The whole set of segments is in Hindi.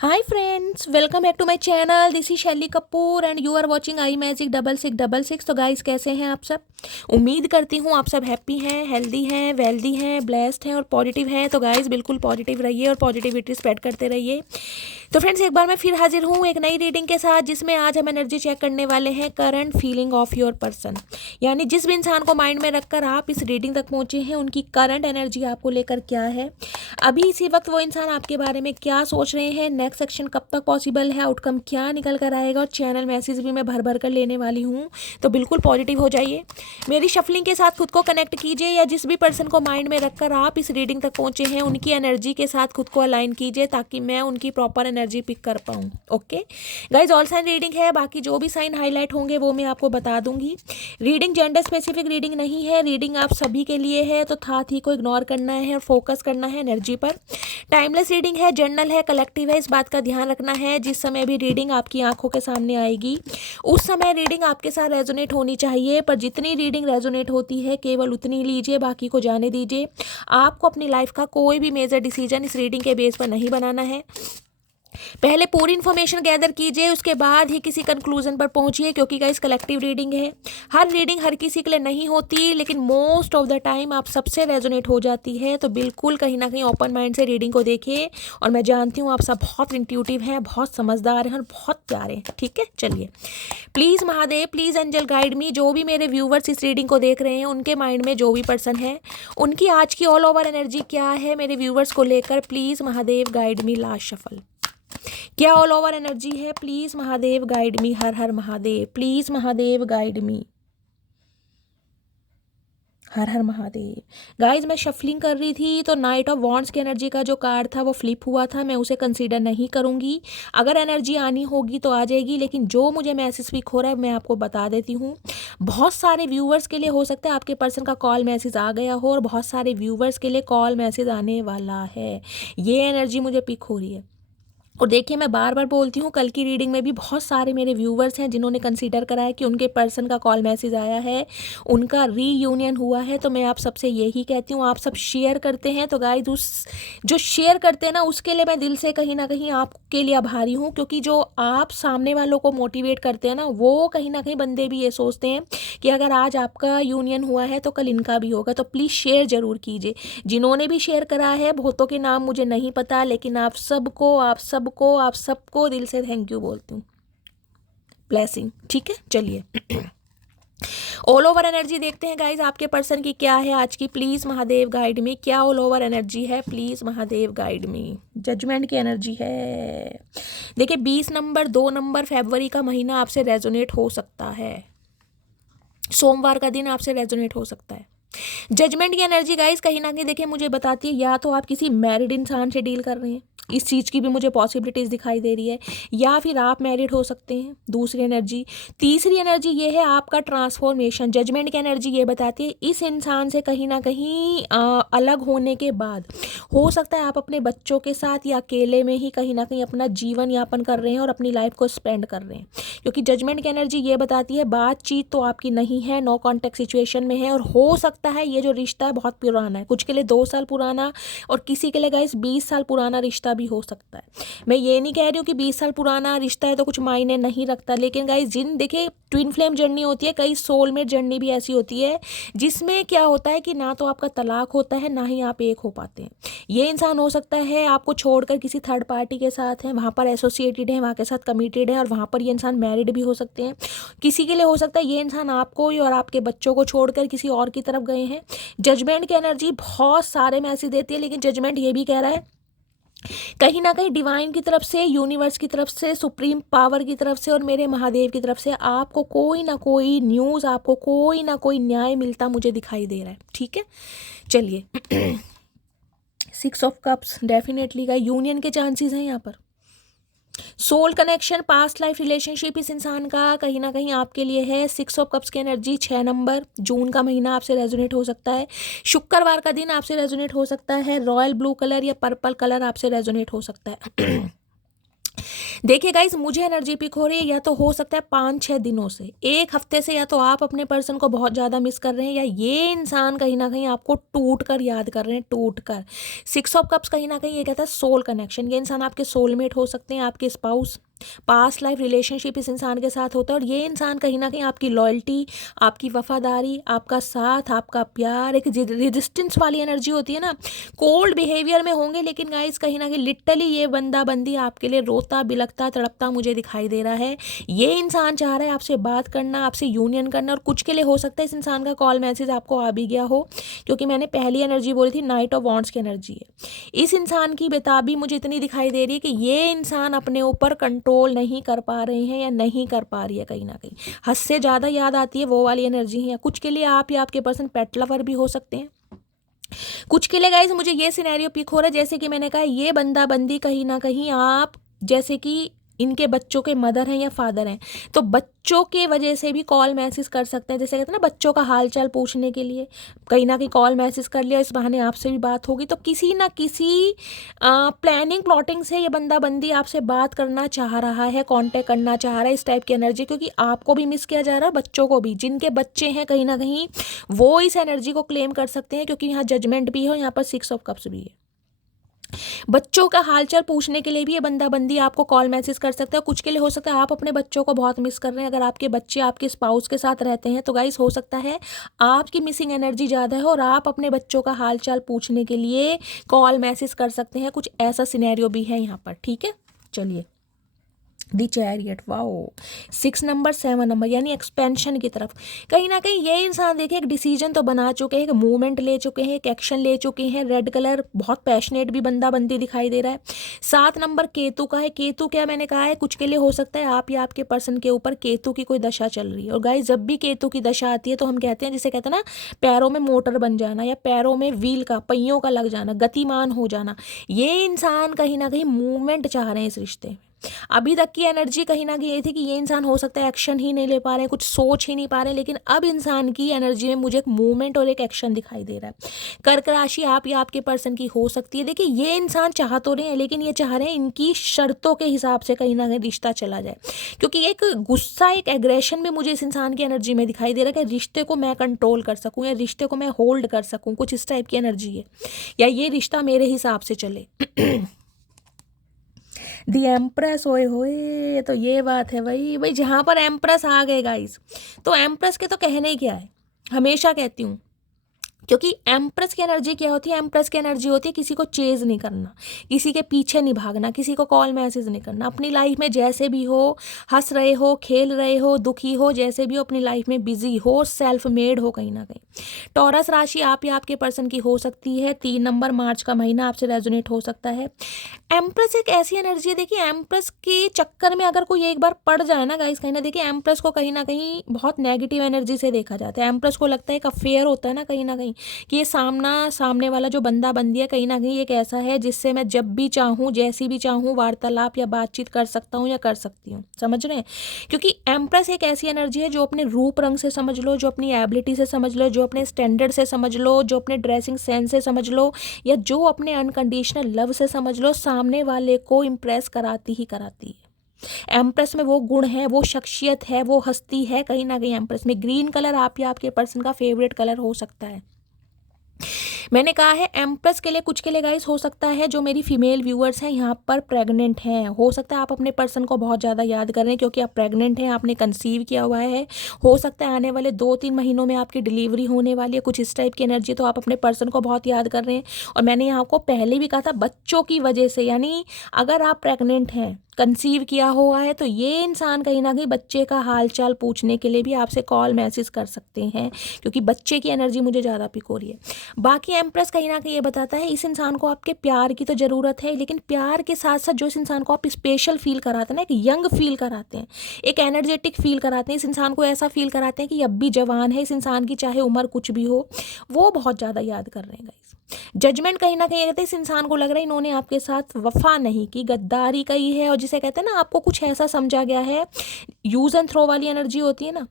Hi friends, welcome back to my channel. This is Shaili Kapoor and you are watching I magic 6666। तो गाइस कैसे हैं आप सब? उम्मीद करती हूँ आप सब हैप्पी हैं, हेल्दी हैं, वेल्दी हैं, ब्लेस्ड हैं और पॉजिटिव हैं। तो गाइस बिल्कुल पॉजिटिव रहिए और पॉजिटिविटी स्प्रेड करते रहिए। तो फ्रेंड्स एक बार मैं फिर हाजिर हूँ एक नई रीडिंग के साथ, जिसमें आज हम एनर्जी चेक करने वाले हैं current feeling of your person. यानी जिस भी इंसान को माइंड में रखकर आप इस रीडिंग तक पहुँचे हैं, उनकी करंट एनर्जी आपको लेकर क्या है, अभी इसी वक्त वो इंसान आपके बारे में क्या सोच रहे हैं, नेक्स्ट सेक्शन कब तक पॉसिबल है, आउटकम क्या निकल कर आएगा। और चैनल मैसेज भी मैं भर भर कर लेने वाली हूँ, तो बिल्कुल पॉजिटिव हो जाइए। मेरी शफलिंग के साथ खुद को कनेक्ट कीजिए, या जिस भी पर्सन को माइंड में रखकर आप इस रीडिंग तक पहुँचे हैं, उनकी एनर्जी के साथ खुद को अलाइन कीजिए, ताकि मैं उनकी प्रॉपर एनर्जी पिक कर पाऊँ। Okay guys, all sign reading है, बाकी जो भी साइन हाईलाइट होंगे वो मैं आपको बता दूंगी। रीडिंग जेंडर स्पेसिफिक रीडिंग नहीं है, रीडिंग आप सभी के लिए है, तो था थी को इग्नोर करना है और फोकस करना है एनर्जी पर। टाइमलेस रीडिंग है, जर्नल है, कलेक्टिव है, इस बात का ध्यान रखना है। जिस समय भी रीडिंग आपकी आंखों के सामने आएगी, उस समय रीडिंग आपके साथ रेजोनेट होनी चाहिए, पर जितनी रीडिंग रेजोनेट होती है केवल उतनी लीजिए, बाकी को जाने दीजिए। आपको अपनी लाइफ का कोई भी मेजर डिसीजन इस रीडिंग के बेस पर नहीं बनाना है। पहले पूरी इन्फॉर्मेशन गैदर कीजिए, उसके बाद ही किसी कंक्लूजन पर पहुंचिए, क्योंकि गाइस कलेक्टिव रीडिंग है। हर रीडिंग हर किसी के लिए नहीं होती, लेकिन मोस्ट ऑफ द टाइम आप सबसे रेजोनेट हो जाती है। तो बिल्कुल कहीं ना कहीं ओपन माइंड से रीडिंग को देखिए। और मैं जानती हूँ आप सब बहुत इंट्यूटिव हैं, बहुत समझदार हैं और बहुत प्यारे हैं। ठीक है, चलिए please Mahadev, please angel guide me. जो भी मेरे व्यूवर्स इस रीडिंग को देख रहे हैं, उनके माइंड में जो भी पर्सन है, उनकी आज की ऑल ओवर एनर्जी क्या है मेरे व्यूवर्स को लेकर, please Mahadev guide me. Last shuffle क्या ऑल ओवर एनर्जी है, please Mahadev guide me. Her her Mahadev, please Mahadev guide me. Her her Mahadev. Guys मैं शफलिंग कर रही थी, तो नाइट ऑफ वॉन्ड्स की एनर्जी का जो कार्ड था वो फ्लिप हुआ था, मैं उसे कंसीडर नहीं करूंगी। अगर एनर्जी आनी होगी तो आ जाएगी, लेकिन जो मुझे मैसेज पिक हो रहा है मैं आपको बता देती हूँ। बहुत सारे व्यूवर्स के लिए हो सकता है आपके पर्सन का कॉल मैसेज आ गया हो, और बहुत सारे व्यूवर्स के लिए कॉल मैसेज आने वाला है। ये एनर्जी मुझे पिक हो रही है। और देखिए मैं बार बार बोलती हूँ, कल की रीडिंग में भी बहुत सारे मेरे व्यूवर्स हैं जिन्होंने कंसीडर करा है कि उनके पर्सन का कॉल मैसेज आया है, उनका रीयूनियन हुआ है। तो मैं आप सबसे यही कहती हूँ, आप सब शेयर करते हैं, तो गाइस उस जो शेयर करते हैं ना, उसके लिए मैं दिल से कहीं ना कहीं आपके लिए आभारी हूँ। क्योंकि जो आप सामने वालों को मोटिवेट करते हैं ना, वो कहीं ना कहीं बंदे भी ये सोचते हैं कि अगर आज आपका यूनियन हुआ है तो कल इनका भी होगा। तो प्लीज़ शेयर ज़रूर कीजिए। जिन्होंने भी शेयर करा है, बहुतों के नाम मुझे नहीं पता, लेकिन आप सबको दिल से थैंक यू बोलती हूँ। ब्लेसिंग। ठीक है, चलिए ऑल ओवर एनर्जी देखते हैं गाइज आपके पर्सन की क्या है आज की। प्लीज महादेव गाइड मी, क्या ऑल ओवर एनर्जी है, please Mahadev guide me. Judgement की एनर्जी है। देखिए 20 नंबर 2 नंबर फरवरी का महीना आपसे रेजोनेट हो सकता है। सोमवार का दिन आपसे रेजोनेट हो सकता है। जजमेंट की एनर्जी गाइस कहीं ना कहीं देखिए मुझे बताती है, या तो आप किसी मैरिड इंसान से डील कर रहे हैं, इस चीज़ की भी मुझे पॉसिबिलिटीज़ दिखाई दे रही है, या फिर आप मैरिड हो सकते हैं। दूसरी एनर्जी। तीसरी एनर्जी ये है आपका ट्रांसफॉर्मेशन। जजमेंट की एनर्जी ये बताती है इस इंसान से कहीं ना कहीं अलग होने के बाद हो सकता है आप अपने बच्चों के साथ या अकेले में ही कहीं ना कहीं अपना जीवन यापन कर रहे हैं और अपनी लाइफ को स्पेंड कर रहे हैं। क्योंकि जजमेंट की एनर्जी ये बताती है बातचीत तो आपकी नहीं है, नो कॉन्टेक्ट सिचुएशन में है, और हो सकता है ये जो रिश्ता है बहुत पुराना है, कुछ के लिए 2 साल पुराना और किसी के लिए गाइस 20 साल पुराना रिश्ता भी हो सकता है। मैं ये नहीं कह रही हूँ कि 20 साल पुराना रिश्ता है तो कुछ मायने नहीं रखता, लेकिन गाइस जिन देखिए ट्विन फ्लेम जर्नी होती है, कई सोलमेट जर्नी भी ऐसी होती है जिसमें क्या होता है कि ना तो आपका तलाक होता है, ना ही आप एक हो पाते हैं। ये इंसान हो सकता है आपको छोड़कर किसी थर्ड पार्टी के साथ है, वहाँ पर एसोसिएटेड है, वहाँ के साथ कमिटेड है, और वहाँ पर ये इंसान मैरिड भी हो सकते हैं। किसी के लिए हो सकता है ये इंसान आपको और आपके बच्चों को छोड़कर किसी और की तरफ गए हैं। जजमेंट की एनर्जी बहुत सारे मैसेज देती है, लेकिन जजमेंट ये भी कह रहा है कहीं ना कहीं डिवाइन की तरफ से, यूनिवर्स की तरफ से, सुप्रीम पावर की तरफ से और मेरे महादेव की तरफ से आपको कोई ना कोई न्यूज़, आपको कोई ना कोई न्याय मिलता मुझे दिखाई दे रहा है। ठीक है, चलिए 6 ऑफ कप्स डेफिनेटली का यूनियन के चांसेस हैं यहाँ पर। Soul connection, past life relationship इस इंसान का कहीं ना कहीं आपके लिए है। 6 ऑफ कप्स की एनर्जी 6 नंबर, जून का महीना आपसे रेजोनेट हो सकता है। शुक्रवार का दिन आपसे रेजोनेट हो सकता है। रॉयल ब्लू कलर या पर्पल कलर आपसे रेजोनेट हो सकता है। देखिए गाइस, मुझे एनर्जी पिक हो रही है, या तो हो सकता है 5-6 दिनों से, 1 हफ्ते से, या तो आप अपने पर्सन को बहुत ज़्यादा मिस कर रहे हैं, या ये इंसान कहीं ना कहीं आपको टूट कर याद कर रहे हैं, टूट कर। 6 ऑफ कप्स कहीं ना कहीं ये कहता है सोल कनेक्शन। ये इंसान आपके सोलमेट हो सकते हैं, आपके स्पाउस, पास्ट लाइफ रिलेशनशिप इस इंसान के साथ होता है। और ये इंसान कहीं ना कहीं आपकी लॉयल्टी, आपकी वफादारी, आपका साथ, आपका प्यार, एक रेजिस्टेंस वाली एनर्जी होती है ना, कोल्ड बिहेवियर में होंगे, लेकिन गाइस कहीं ना कहीं लिटरली ये बंदा बंदी आपके लिए रोता बिलखता तड़पता मुझे दिखाई दे रहा है। ये इंसान चाह रहा है आपसे बात करना, आपसे यूनियन करना, और कुछ के लिए हो सकता है इस इंसान का कॉल मैसेज आपको आ भी गया हो, क्योंकि मैंने पहली एनर्जी बोली थी नाइट ऑफ वॉन्ड्स की एनर्जी है। इस इंसान की बेताबी मुझे इतनी दिखाई दे रही है कि ये इंसान अपने ऊपर कंट्रोल नहीं कर पा रहे हैं, या नहीं कर पा रही है कहीं ना कहीं। हद से ज़्यादा याद आती है वो वाली एनर्जी है। या कुछ के लिए आप या आपके पर्सन पेट लवर भी हो सकते हैं। कुछ के लिए गाइस मुझे ये सिनेरियो पिक हो रहा है, जैसे कि मैंने कहा ये बंदा बंदी कहीं ना कहीं आप, जैसे कि इनके बच्चों के मदर हैं या फादर हैं, तो बच्चों के वजह से भी कॉल मैसेज कर सकते हैं। जैसे कहते हैं ना, बच्चों का हाल चाल पूछने के लिए कहीं ना कहीं कॉल मैसेज कर लिया, इस बहाने आपसे भी बात होगी। तो किसी ना किसी प्लानिंग प्लॉटिंग से ये बंदा बंदी आपसे बात करना चाह रहा है, कांटेक्ट करना चाह रहा है, इस टाइप की एनर्जी। क्योंकि आपको भी मिस किया जा रहा है, बच्चों को भी, जिनके बच्चे हैं कहीं ना कहीं वो इस एनर्जी को क्लेम कर सकते हैं, क्योंकि यहाँ जजमेंट भी है और यहाँ पर 6 ऑफ कप्स भी है। बच्चों का हालचाल पूछने के लिए भी ये बंदा बंदी आपको कॉल मैसेज कर सकता है। कुछ के लिए हो सकता है आप अपने बच्चों को बहुत मिस कर रहे हैं। अगर आपके बच्चे आपके स्पाउस के साथ रहते हैं तो गाइस हो सकता है आपकी मिसिंग एनर्जी ज़्यादा है और आप अपने बच्चों का हालचाल पूछने के लिए कॉल मैसेज कर सकते हैं। कुछ ऐसा सिनेरियो भी है यहाँ पर, ठीक है। चलिए, दी चैरियट, वाओ, 6 नंबर 7 नंबर, यानी एक्सपेंशन की तरफ। कहीं ना कहीं ये इंसान देखिए एक डिसीजन तो बना चुके हैं, एक मूवमेंट ले चुके हैं, एक एक्शन ले चुके हैं। रेड कलर, बहुत पैशनेट भी बंदा बंदी दिखाई दे रहा है। 7 नंबर केतु का है। केतु क्या मैंने कहा है, कुछ के लिए हो सकता है आप या आपके पर्सन के ऊपर केतु की कोई दशा चल रही है। और गाइस जब भी केतु की दशा आती है तो हम कहते हैं, जिसे कहते हैं ना पैरों में मोटर बन जाना, या पैरों में व्हील का, पहियों का लग जाना, गतिमान हो जाना। ये इंसान कहीं ना कहीं मूवमेंट चाह रहे हैं इस रिश्ते में। अभी तक की एनर्जी कहीं ना कहीं ये थी कि ये इंसान हो सकता है एक्शन ही नहीं ले पा रहे हैं, कुछ सोच ही नहीं पा रहे हैं, लेकिन अब इंसान की एनर्जी में मुझे एक मूवमेंट और एक एक्शन दिखाई दे रहा है। कर्क राशि आप या आपके पर्सन की हो सकती है। देखिए ये इंसान चाह तो रहे हैं, लेकिन ये चाह रहे हैं इनकी शर्तों के हिसाब से कहीं ना कहीं रिश्ता चला जाए, क्योंकि एक गुस्सा, एक एग्रेशन भी मुझे इस इंसान की एनर्जी में दिखाई दे रहा है कि रिश्ते को मैं कंट्रोल कर सकूँ, या रिश्ते को मैं होल्ड कर सकूँ, कुछ इस टाइप की एनर्जी है, या ये रिश्ता मेरे हिसाब से चले। दी एम्प्रेस, ओए होए, तो ये बात है भाई भाई, जहाँ पर एम्प्रेस आ गए गाइस, तो एम्प्रेस के तो कहने ही क्या है, हमेशा कहती हूँ। क्योंकि एम्प्रेस की एनर्जी क्या होती है, एम्प्रेस की एनर्जी होती है किसी को चेज नहीं करना, किसी के पीछे नहीं भागना, किसी को कॉल मैसेज नहीं करना। अपनी लाइफ में जैसे भी हो, हंस रहे हो, खेल रहे हो, दुखी हो, जैसे भी हो, अपनी लाइफ में बिजी हो, सेल्फ मेड हो कहीं ना कहीं। टॉरस राशि आप या आपके पर्सन की हो सकती है। 3 नंबर, मार्च का महीना आपसे रेजोनेट हो सकता है। एम्प्रेस एक ऐसी एनर्जी है, देखिए एम्प्रेस के चक्कर में अगर कोई एक बार पड़ जाए ना गाइस, कहीं ना देखिए एम्प्रेस को कहीं ना कहीं बहुत नेगेटिव एनर्जी से देखा जाता है। एम्प्रेस को लगता है एक अफेयर होता है ना कहीं ना कहीं, कि ये सामने वाला जो बंदा बंदी है कहीं ना कहीं एक ऐसा है जिससे मैं जब भी चाहूँ, जैसी भी चाहूँ वार्तालाप या बातचीत कर सकता हूँ या कर सकती हूँ, समझ रहे हैं। क्योंकि एम्प्रेस एक ऐसी एनर्जी है जो अपने रूप रंग से समझ लो, जो अपनी एबिलिटी से समझ लो, जो अपने स्टैंडर्ड से समझ लो, जो अपने ड्रेसिंग सेंस से समझ लो, या जो अपने अनकंडीशनल लव से समझ लो, सामने वाले को इम्प्रेस कराती ही कराती है। एम्प्रेस में वो गुण है, वो शख्सियत है, वो हस्ती है कहीं ना कहीं एम्प्रेस में। ग्रीन कलर आप या आपके पर्सन का फेवरेट कलर हो सकता है। मैंने कहा है एम्प्रेस के लिए, कुछ के लिए गाइस हो सकता है जो मेरी फीमेल व्यूअर्स हैं यहाँ पर प्रेग्नेंट हैं, हो सकता है आप अपने पर्सन को बहुत ज़्यादा याद कर रहे हैं क्योंकि आप प्रेग्नेंट हैं, आपने कंसीव किया हुआ है। हो सकता है आने वाले 2-3 महीनों में आपकी डिलीवरी होने वाली है, कुछ इस टाइप की एनर्जी, तो आप अपने पर्सन को बहुत याद कर रहे हैं। और मैंने यहाँ आपको पहले भी कहा था बच्चों की वजह से, यानी अगर आप प्रेग्नेंट हैं, कंसीव किया हुआ है, तो ये इंसान कहीं ना कहीं बच्चे का हालचाल पूछने के लिए भी आपसे कॉल मैसेज कर सकते हैं, क्योंकि बच्चे की एनर्जी मुझे ज़्यादा पिक हो रही है। बाकी एम्प्रेस कहीं ना कहीं ये बताता है इस इंसान को आपके प्यार की तो ज़रूरत है, लेकिन प्यार के साथ साथ जो इस इंसान को आप स्पेशल फील कराते हैं ना, एक यंग फील कराते हैं, एक एनर्जेटिक फील कराते हैं, इस इंसान को ऐसा फील कराते हैं कि अब भी जवान है, इस इंसान की चाहे उम्र कुछ भी हो, वो बहुत ज़्यादा याद कर रहे हैं गाइस। जजमेंट कहीं ना कहीं कहते हैं इस इंसान को लग रहा है इन्होंने आपके साथ वफा नहीं की, गद्दारी कही है, और जिसे कहते हैं ना आपको कुछ ऐसा समझा गया है, यूज़ एंड थ्रो वाली एनर्जी होती है ना,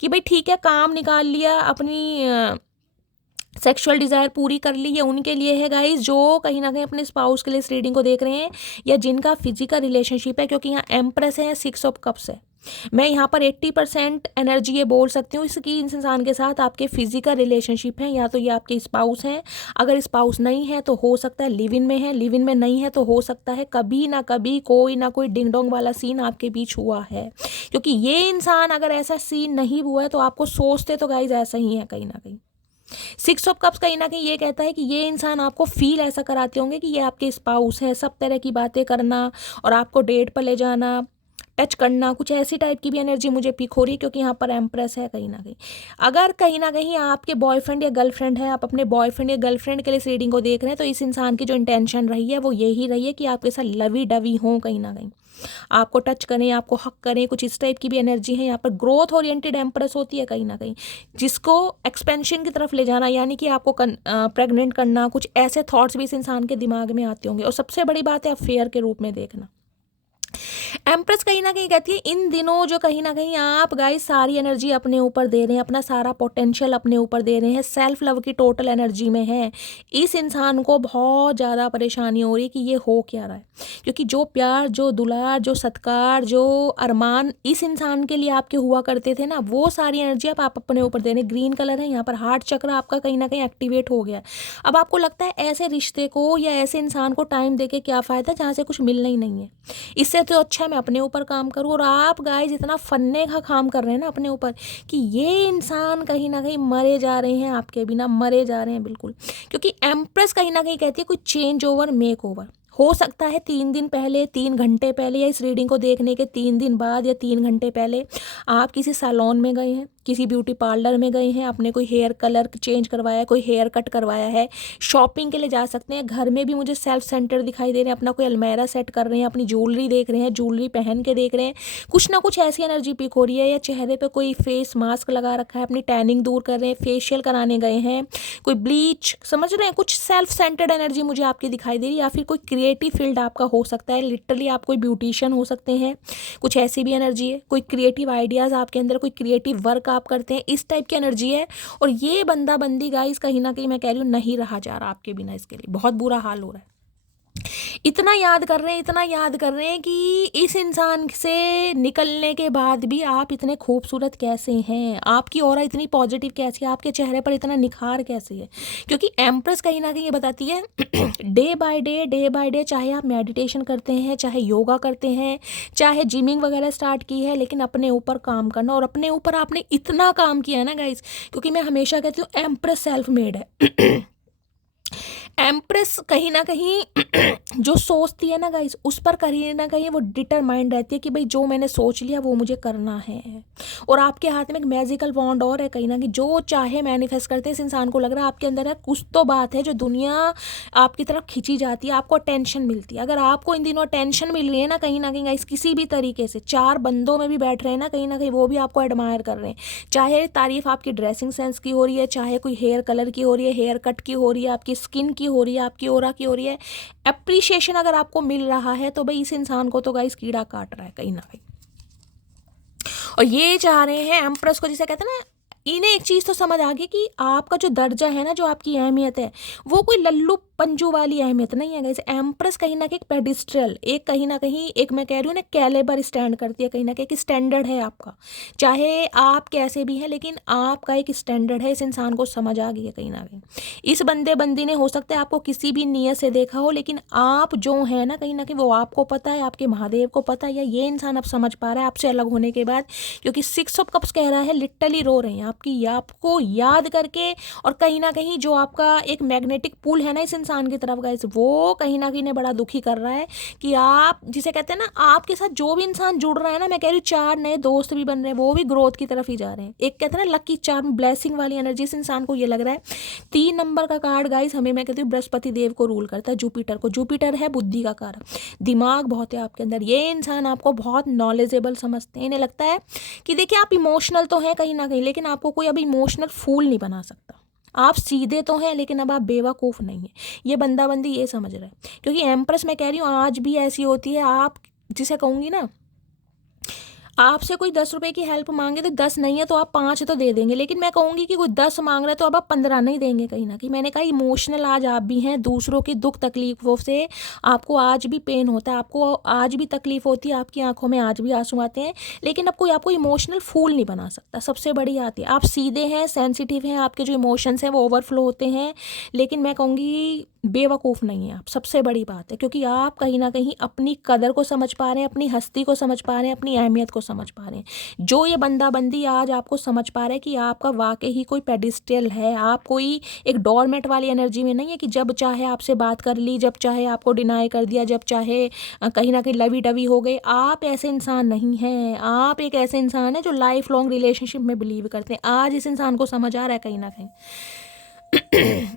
कि भाई ठीक है काम निकाल लिया, अपनी सेक्सुअल डिज़ायर पूरी कर ली, ये उनके लिए है गाइस जो कहीं ना कहीं अपने स्पाउस के लिए इस रीडिंग को देख रहे हैं, या जिनका फिजिकल रिलेशनशिप है, क्योंकि यहाँ एम्प्रेस है, 6 ऑफ कप्स है। मैं यहाँ पर 80% एनर्जी ये बोल सकती हूँ इसकी, इस इंसान के साथ आपके फिजिकल रिलेशनशिप है, या तो ये आपके स्पाउस हैं। अगर स्पाउस नहीं है तो हो सकता है लिव इन में है, लिव इन में नहीं है तो हो सकता है कभी ना कभी कोई ना कोई डिंग डोंग वाला सीन आपके बीच हुआ है, क्योंकि ये इंसान अगर ऐसा सीन नहीं हुआ है तो आपको सोचते तो गाइज ऐसा ही है कहीं ना कहीं। 6 ऑफ कप्स कहीं ना कहीं ये कहता है कि ये इंसान आपको फील ऐसा कराते होंगे कि ये आपके स्पाउस है, सब तरह की बातें करना और आपको डेट पर ले जाना, टच करना, कुछ ऐसी टाइप की भी एनर्जी मुझे पिक हो रही है, क्योंकि यहाँ पर एम्प्रेस है कहीं ना कहीं। अगर कहीं ना कहीं आपके बॉयफ्रेंड या गर्लफ्रेंड है, आप अपने बॉयफ्रेंड या गर्लफ्रेंड के लिए इस रीडिंग को देख रहे हैं, तो इस इंसान की जो इंटेंशन रही है वो यही रही है कि आपके साथ लवी डवी हों, कहीं ना कहीं आपको टच करें, आपको हक करें, कुछ इस टाइप की भी एनर्जी है। यहाँ पर ग्रोथ ओरिएंटेड एम्प्रेस होती है कहीं ना कहीं, जिसको एक्सपेंशन की तरफ ले जाना, यानी कि आपको प्रेग्नेंट करना, कुछ ऐसे थॉट्स भी इस इंसान के दिमाग में आते होंगे। और सबसे बड़ी बात है अफेयर के रूप में देखना। एम्प्रेस कहीं ना कहीं कहती है इन दिनों जो कहीं ना कहीं आप गाइस सारी एनर्जी अपने ऊपर दे रहे हैं, अपना सारा पोटेंशियल अपने ऊपर दे रहे हैं, सेल्फ लव की टोटल एनर्जी में है, इस इंसान को बहुत ज़्यादा परेशानी हो रही है कि ये हो क्या रहा है, क्योंकि जो प्यार, जो दुलार, जो सत्कार, जो अरमान इस इंसान के लिए आपके हुआ करते थे ना, वो सारी एनर्जी आप अपने ऊपर दे रहे हैं। ग्रीन कलर है यहाँ पर, हार्ट चक्र आपका कहीं ना कहीं एक्टिवेट हो गया। अब आपको लगता है ऐसे रिश्ते को या ऐसे इंसान को टाइम दे के क्या फ़ायदा जहाँ से कुछ मिलना ही नहीं है, इससे तो अच्छा मैं अपने ऊपर काम करूँ। और आप गाइस इतना फन्ने का काम कर रहे हैं ना अपने ऊपर कि ये इंसान कहीं ना कहीं मरे जा रहे हैं, आपके बिना मरे जा रहे हैं बिल्कुल, क्योंकि एम्प्रेस कहीं ना कहीं कहती है कोई चेंज ओवर मेक ओवर हो सकता है। 3 दिन पहले, 3 घंटे पहले, या इस रीडिंग को देखने के 3 दिन बाद या 3 घंटे पहले आप किसी सैलून में गए हैं, किसी ब्यूटी पार्लर में गए हैं, आपने कोई हेयर कलर चेंज करवाया है, कोई हेयर कट करवाया है, शॉपिंग के लिए जा सकते हैं। घर में भी मुझे सेल्फ सेंटर दिखाई दे रहे हैं, अपना कोई अलमेरा सेट कर रहे हैं, अपनी ज्वेलरी देख रहे हैं, ज्वेलरी पहन के देख रहे हैं, कुछ ना कुछ ऐसी एनर्जी पिक हो रही है। या चेहरे पे कोई फेस मास्क लगा रखा है, अपनी टैनिंग दूर कर रहे हैं, फेशियल कराने गए हैं, कोई ब्लीच, समझ रहे हैं, कुछ सेल्फ सेंटर्ड एनर्जी मुझे आपकी दिखाई दे रही है। या फिर कोई क्रिएटिव फील्ड आपका हो सकता है, लिटरली आप कोई ब्यूटिशियन हो सकते हैं, कुछ ऐसी भी एनर्जी है। कोई क्रिएटिव आइडियाज़ आपके अंदर, कोई क्रिएटिव वर्क आप करते हैं, इस टाइप की एनर्जी है। और ये बंदा बंदी गाइस कहीं ना कहीं मैं कह रही हूँ नहीं रहा जा रहा आपके बिना, इसके लिए बहुत बुरा हाल हो रहा है। इतना याद कर रहे हैं, इतना याद कर रहे हैं कि इस इंसान से निकलने के बाद भी आप इतने खूबसूरत कैसे हैं, आपकी ऑरा इतनी पॉजिटिव कैसी है, आपके चेहरे पर इतना निखार कैसे है, क्योंकि एम्प्रेस कहीं ना कहीं ये बताती है डे बाय डे चाहे आप मेडिटेशन करते हैं, चाहे योगा करते हैं, चाहे जिमिंग वगैरह स्टार्ट की है, लेकिन अपने ऊपर काम करना। और अपने ऊपर आपने इतना काम किया है ना गाइस, क्योंकि मैं हमेशा कहती हूँ एम्प्रेस सेल्फ मेड है। एम्प्रेस कहीं ना कहीं जो सोचती है ना गाइस, उस पर कहीं ना कहीं वो डिटरमाइंड रहती है कि भाई जो मैंने सोच लिया वो मुझे करना है। और आपके हाथ में एक मैजिकल वॉन्ड और है कहीं ना कहीं, जो चाहे मैनिफेस्ट करते हैं। इस इंसान को लग रहा है आपके अंदर है कुछ तो बात है जो दुनिया आपकी तरफ खींची जाती है, आपको अटेंशन मिलती है। अगर आपको इन दिनों अटेंशन मिल रही है ना कहीं गाइस, किसी भी तरीके से 4 बंदों में भी बैठ रहे हैं ना कहीं वो भी आपको एडमायर कर रहे हैं। चाहे तारीफ आपकी ड्रेसिंग सेंस की हो रही है, चाहे कोई हेयर कलर की हो रही है, हेयर कट की हो रही है, आपकी स्किन की हो रही है, आपकी ओरा की हो रही है, अप्रिशिएशन अगर आपको मिल रहा है तो भाई इस इंसान को तो गाइस कीड़ा काट रहा है कहीं ना कहीं। और ये चाह रहे हैं एम्प्रेस को, जिसे कहते हैं ना, इन्हें एक चीज़ तो समझ आ गई कि आपका जो दर्जा है ना, जो आपकी अहमियत है, वो कोई लल्लू पंजू वाली अहमियत नहीं है गाइस। एम्प्रेस कहीं ना कहीं एक पेडिस्ट्रल, एक कहीं ना कहीं एक मैं कह रही हूँ ना कैलेबर स्टैंड करती है, कहीं ना कहीं एक स्टैंडर्ड है आपका। चाहे आप कैसे भी हैं, लेकिन आपका एक स्टैंडर्ड है। इस इंसान को समझ आ गई है कहीं ना कहीं। इस बंदे बंदी ने हो सकता है आपको किसी भी नियत से देखा हो, लेकिन आप जो है ना कहीं वो आपको पता है, आपके महादेव को पता है, या ये इंसान अब समझ पा रहा है आपसे अलग होने के बाद। क्योंकि 6 ऑफ कप्स कह रहा है लिटरली रो रहे हैं आपको याद करके। और कहीं ना कहीं जो आपका एक मैग्नेटिक पुल है ना इस इंसान की तरफ गाइस, वो कहीं ना कहीं बड़ा दुखी कर रहा है कि आप जिसे कहते हैं ना, आपके साथ जो भी इंसान जुड़ रहा है ना, मैं कह रही हूँ 4 नए दोस्त भी बन रहे हैं, वो भी ग्रोथ की तरफ ही जा रहे हैं। एक कहते हैं ना लकी चार्म, ब्लेसिंग वाली एनर्जी इस इंसान को ये लग रहा है। 3 नंबर का कार्ड गाइस हमें, मैं कहती हूँ, बृहस्पति देव को रूल करता है, जुपिटर को। जुपिटर है बुद्धि का कारक, दिमाग बहुत है आपके अंदर। ये इंसान आपको बहुत नॉलेजेबल समझते हैं। इन्हें लगता है कि देखिए आप इमोशनल तो हैं कहीं ना कहीं, लेकिन आपको कोई अभी इमोशनल फूल नहीं बना सकता। आप सीधे तो हैं, लेकिन अब आप बेवकूफ़ नहीं है। ये बंदा बंदी ये समझ रहा है, क्योंकि एम्प्रेस मैं कह रही हूँ आज भी ऐसी होती है। आप जिसे कहूँगी ना, आपसे कोई 10 रुपए की हेल्प मांगे तो 10 नहीं है तो आप 5 तो दे देंगे, लेकिन मैं कहूँगी कि कोई 10 मांग रहा है तो अब आप 15 नहीं देंगे कहीं ना कहीं। मैंने कहा इमोशनल आज आप भी हैं, दूसरों की दुख तकलीफों से आपको आज भी पेन होता है, आपको आज भी तकलीफ होती है, आपकी आंखों में आज भी आंसू आते हैं, लेकिन अब कोई आपको इमोशनल फूल नहीं बना सकता। सबसे बड़ी बात है आप सीधे हैं, सेंसिटिव हैं, आपके जो इमोशंस हैं वो ओवरफ्लो होते हैं, लेकिन मैं कहूँगी बेवकूफ़ नहीं है आप। सबसे बड़ी बात है क्योंकि आप कहीं ना कहीं अपनी कदर को समझ पा रहे हैं, अपनी हस्ती को समझ पा रहे हैं, अपनी अहमियत को समझ पा रहे हैं। जो ये बंदा बंदी आज आपको समझ पा रहा है कि आपका वाकई ही कोई पेडिस्टल है, आप कोई एक डोरमेट वाली एनर्जी में नहीं है कि जब चाहे आपसे बात कर ली, जब चाहे आपको डिनाई कर दिया, जब चाहे कहीं ना कहीं लवी डवी हो गए। आप ऐसे इंसान नहीं हैं, आप एक ऐसे इंसान हैं जो लाइफ लॉन्ग रिलेशनशिप में बिलीव करते हैं। आज इस इंसान को समझ आ रहा है कहीं ना कहीं।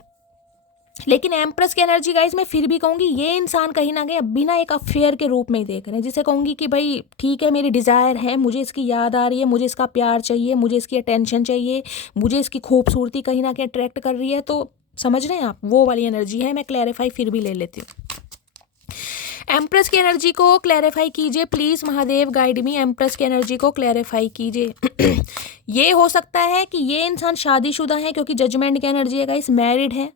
लेकिन एम्प्रेस की एनर्जी गाइज मैं फिर भी कहूँगी ये इंसान कहीं ना कहीं अभी ना एक अफेयर के रूप में ही देख रहे हैं, जिसे कहूँगी कि भाई ठीक है मेरी डिज़ायर है, मुझे इसकी याद आ रही है, मुझे इसका प्यार चाहिए, मुझे इसकी अटेंशन चाहिए, मुझे इसकी खूबसूरती कहीं ना कहीं अट्रैक्ट कर रही है। तो समझ रहे हैं आप, वो वाली एनर्जी है। मैं क्लैरिफाई फिर भी ले लेती हूँ। एम्प्रेस की एनर्जी को क्लैरिफाई कीजिए please, Mahadev guide me. Empress की एनर्जी को क्लैरिफाई कीजिए। ये हो सकता है कि ये इंसान शादीशुदा है क्योंकि जजमेंट की एनर्जी है गाइस, मैरिड है,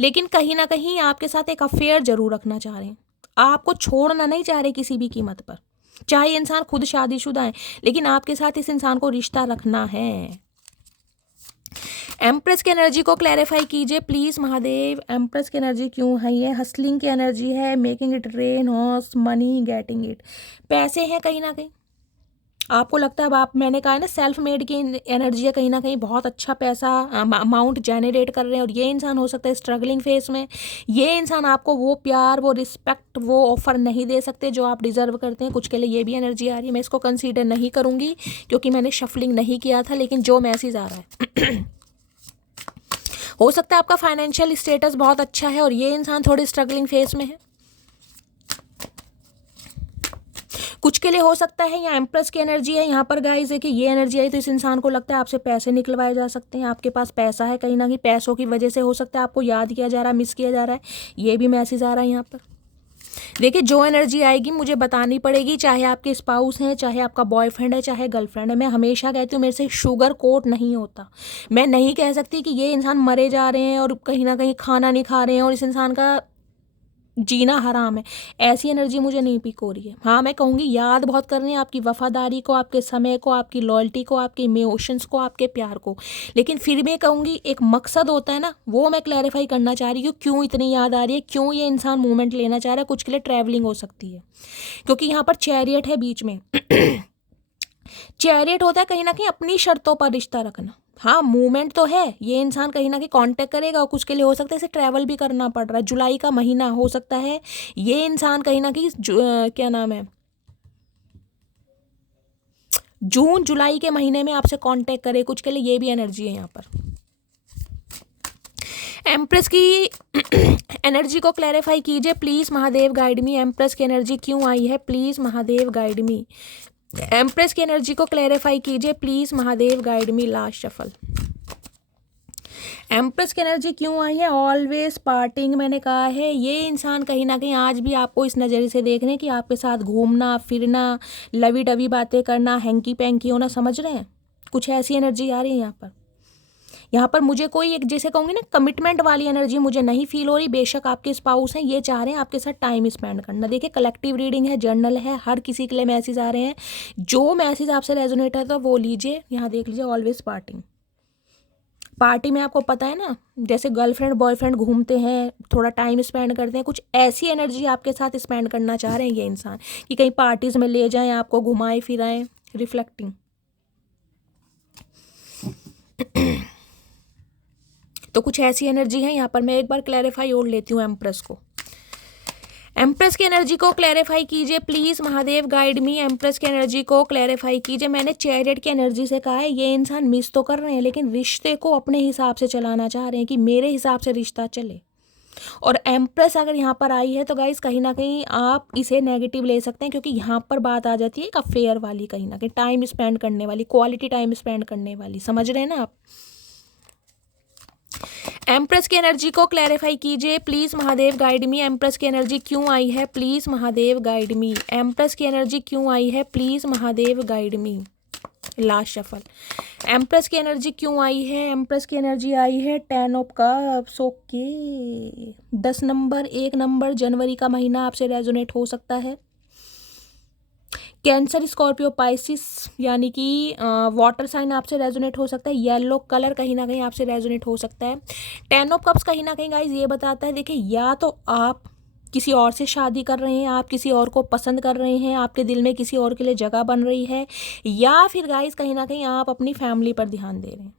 लेकिन कहीं ना कहीं आपके साथ एक अफेयर जरूर रखना चाह रहे हैं, आपको छोड़ना नहीं चाह रहे किसी भी कीमत पर। चाहे ये इंसान खुद शादीशुदा है लेकिन आपके साथ इस इंसान को रिश्ता रखना है। एम्प्रेस की एनर्जी को क्लैरिफाई कीजिए प्लीज़, महादेव। एम्प्रेस की एनर्जी क्यों है? ये हसलिंग की एनर्जी है, making it rain, horse, money, getting it. पैसे हैं कहीं ना कहीं, आपको लगता है अब आप, मैंने कहा है ना सेल्फ मेड की एनर्जी है, कहीं ना कहीं बहुत अच्छा पैसा अमाउंट जनरेट कर रहे हैं। और ये इंसान हो सकता है स्ट्रगलिंग फेस में, ये इंसान आपको वो प्यार, वो रिस्पेक्ट, वो ऑफर नहीं दे सकते जो आप डिजर्व करते हैं। कुछ के लिए ये भी एनर्जी आ रही है, मैं इसको कंसीडर नहीं करूँगी क्योंकि मैंने शफलिंग नहीं किया था, लेकिन जो मैसेज आ रहा है हो सकता है आपका फाइनेंशियल स्टेटस बहुत अच्छा है और ये इंसान थोड़ी स्ट्रगलिंग फेस में है। कुछ के लिए हो सकता है या एम्प्रेस की एनर्जी है यहाँ पर गाइस है कि ये एनर्जी आई तो इस इंसान को लगता है आपसे पैसे निकलवाए जा सकते हैं, आपके पास पैसा है, कहीं ना कहीं पैसों की वजह से हो सकता है आपको याद किया जा रहा है, मिस किया जा रहा है। ये भी मैसेज आ रहा है यहाँ पर। देखिए जो एनर्जी आएगी मुझे बतानी पड़ेगी, चाहे आपके स्पाउस हैं, चाहे आपका बॉयफ्रेंड है, चाहे गर्लफ्रेंड है। मैं हमेशा कहती हूँ मेरे से शुगर कोट नहीं होता। मैं नहीं कह सकती कि ये इंसान मरे जा रहे हैं और कहीं ना कहीं खाना नहीं खा रहे हैं और इस इंसान का जीना हराम है, ऐसी एनर्जी मुझे नहीं पिक हो रही है। हाँ मैं कहूँगी याद बहुत कर रहे हैं आपकी वफादारी को, आपके समय को, आपकी लॉयल्टी को, आपके इमोशंस को, आपके प्यार को, लेकिन फिर भी कहूँगी एक मकसद होता है ना, वो मैं क्लैरिफाई करना चाह रही हूँ। क्यों इतनी याद आ रही है, क्यों ये इंसान मूवमेंट लेना चाह रहा है? कुछ के लिए ट्रैवलिंग हो सकती है क्योंकि यहाँ पर चैरियट है बीच में। चैरियट होता है कहीं ना कहीं अपनी शर्तों पर रिश्ता रखना। हाँ मूवमेंट तो है, ये इंसान कहीं ना कहीं कांटेक्ट करेगा और कुछ के लिए हो सकता है इसे ट्रैवल भी करना पड़ रहा है। जुलाई का महीना हो सकता है ये इंसान कहीं ना कहीं क्या नाम है, जून जुलाई के महीने में आपसे कांटेक्ट करे। कुछ के लिए ये भी एनर्जी है यहाँ पर। एम्प्रेस की एनर्जी को क्लैरिफाई कीजिए please, Mahadev guide me. Empress की एनर्जी क्यों आई है please, Mahadev guide me. Empress की एनर्जी को क्लैरिफाई कीजिए please, Mahadev guide me. Last shuffle. Empress की एनर्जी क्यों आई है? Always parting. मैंने कहा है ये इंसान कहीं ना कहीं आज भी आपको इस नज़रिए से देख रहे हैं कि आपके साथ घूमना फिरना, लवी डवी बातें करना, हैंकी पैंकी होना, समझ रहे हैं? कुछ ऐसी एनर्जी आ रही है यहाँ पर। यहाँ पर मुझे कोई एक जैसे कहूँगी ना कमिटमेंट वाली एनर्जी मुझे नहीं फील हो रही। बेशक आपके स्पाउस हैं, ये चाह रहे हैं आपके साथ टाइम स्पेंड करना। देखिए कलेक्टिव रीडिंग है, जर्नल है, हर किसी के लिए मैसेज आ रहे हैं। जो मैसेज आपसे रेजोनेट है तो वो लीजिए। यहाँ देख लीजिए ऑलवेज पार्टिंग। पार्टी में आपको पता है ना, जैसे गर्लफ्रेंड बॉयफ्रेंड घूमते हैं, थोड़ा टाइम स्पेंड करते हैं, कुछ ऐसी एनर्जी आपके साथ स्पेंड करना चाह रहे हैं ये इंसान कि कहीं पार्टीज में ले जाएं, आपको घुमाएं फिराएं। रिफ्लेक्टिंग। तो कुछ ऐसी एनर्जी है यहाँ पर। मैं एक बार क्लैरिफाई और लेती हूँ एम्प्रेस को। एम्प्रेस की एनर्जी को क्लैरिफाई कीजिए please, Mahadev guide me. Empress की एनर्जी को क्लैरिफाई कीजिए। मैंने चैरियट की एनर्जी से कहा है ये इंसान मिस तो कर रहे हैं लेकिन रिश्ते को अपने हिसाब से चलाना चाह रहे हैं कि मेरे हिसाब से रिश्ता चले। और एम्प्रेस अगर यहाँ पर आई है तो गाइस कहीं ना कहीं आप इसे नेगेटिव ले सकते हैं क्योंकि यहाँ पर बात आ जाती है एक अफेयर वाली, कहीं ना कहीं टाइम स्पेंड करने वाली, क्वालिटी टाइम स्पेंड करने वाली। समझ रहे हैं ना आप? एम्प्रेस की एनर्जी को क्लैरिफाई कीजिए please Mahadev guide me. Empress की एनर्जी क्यों आई है, please Mahadev guide me. Empress की एनर्जी क्यों आई है, please Mahadev guide me. Last shuffle. Empress की एनर्जी क्यों आई है, एम्प्रेस की एनर्जी आई है 10 of cups. Okay 10 number, 1 number, जनवरी का महीना आपसे रेजोनेट हो सकता है। कैंसर, स्कॉर्पियो, पाइसिस यानी कि वाटर साइन आपसे रेजोनेट हो सकता है। येलो कलर कहीं ना कहीं आपसे रेजोनेट हो सकता है। 10 ऑफ कप्स कहीं ना कहीं गाइज ये बताता है, देखिए या तो आप किसी और से शादी कर रहे हैं, आप किसी और को पसंद कर रहे हैं, आपके दिल में किसी और के लिए जगह बन रही है, या फिर गाइज कहीं ना कहीं आप अपनी फैमिली पर ध्यान दे रहे हैं।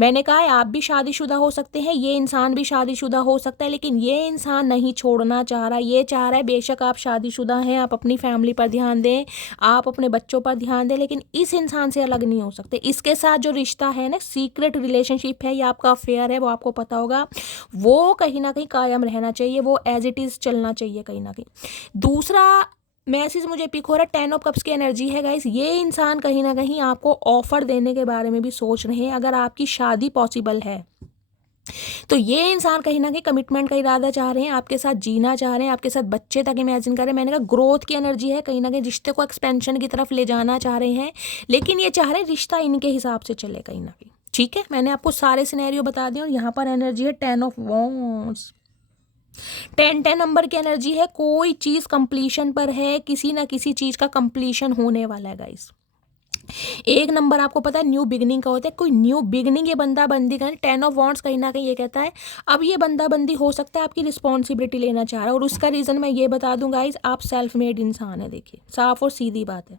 मैंने कहा है आप भी शादीशुदा हो सकते हैं, ये इंसान भी शादीशुदा हो सकता है, लेकिन ये इंसान नहीं छोड़ना चाह रहा। ये चाह रहा है बेशक आप शादीशुदा हैं, आप अपनी फैमिली पर ध्यान दें, आप अपने बच्चों पर ध्यान दें, लेकिन इस इंसान से अलग नहीं हो सकते। इसके साथ जो रिश्ता है ना, सीक्रेट रिलेशनशिप है या आपका अफेयर है, वो आपको पता होगा, वो कहीं ना कहीं कायम रहना चाहिए, वो एज इट इज़ चलना चाहिए कहीं ना कहीं। दूसरा मैसेज मुझे पिक हो रहा है 10 ऑफ कप्स की एनर्जी है गाइस। ये इंसान कहीं ना कहीं आपको ऑफर देने के बारे में भी सोच रहे हैं। अगर आपकी शादी पॉसिबल है तो ये इंसान कहीं ना कहीं कमिटमेंट का इरादा चाह रहे हैं, आपके साथ जीना चाह रहे हैं, आपके साथ बच्चे तक इमेजिन कर रहे हैं। मैंने कहा ग्रोथ की एनर्जी है, कहीं ना कहीं रिश्ते को एक्सपेंशन की तरफ ले जाना चाह रहे हैं, लेकिन ये चाह रहे हैं रिश्ता इनके हिसाब से चले कहीं ना कहीं। ठीक है, मैंने आपको सारे सिनेरियो बता दिए और यहाँ पर एनर्जी है 10 ऑफ वॉन्ड्स। 10 नंबर की एनर्जी है, कोई चीज़ कंप्लीशन पर है, किसी ना किसी चीज़ का कंप्लीशन होने वाला है गाइस। 1 नंबर आपको पता है न्यू बिगनिंग का होता है, कोई न्यू बिगनिंग, ये बंदा बंदी का 10 ऑफ वॉन्ड्स कहीं ना कहीं ये कहता है अब ये बंदा बंदी हो सकता है आपकी रिस्पॉन्सिबिलिटी लेना चाह रहा है, और उसका रीज़न मैं ये बता दूं गाइस, आप सेल्फ मेड इंसान है। देखिए साफ और सीधी बात है,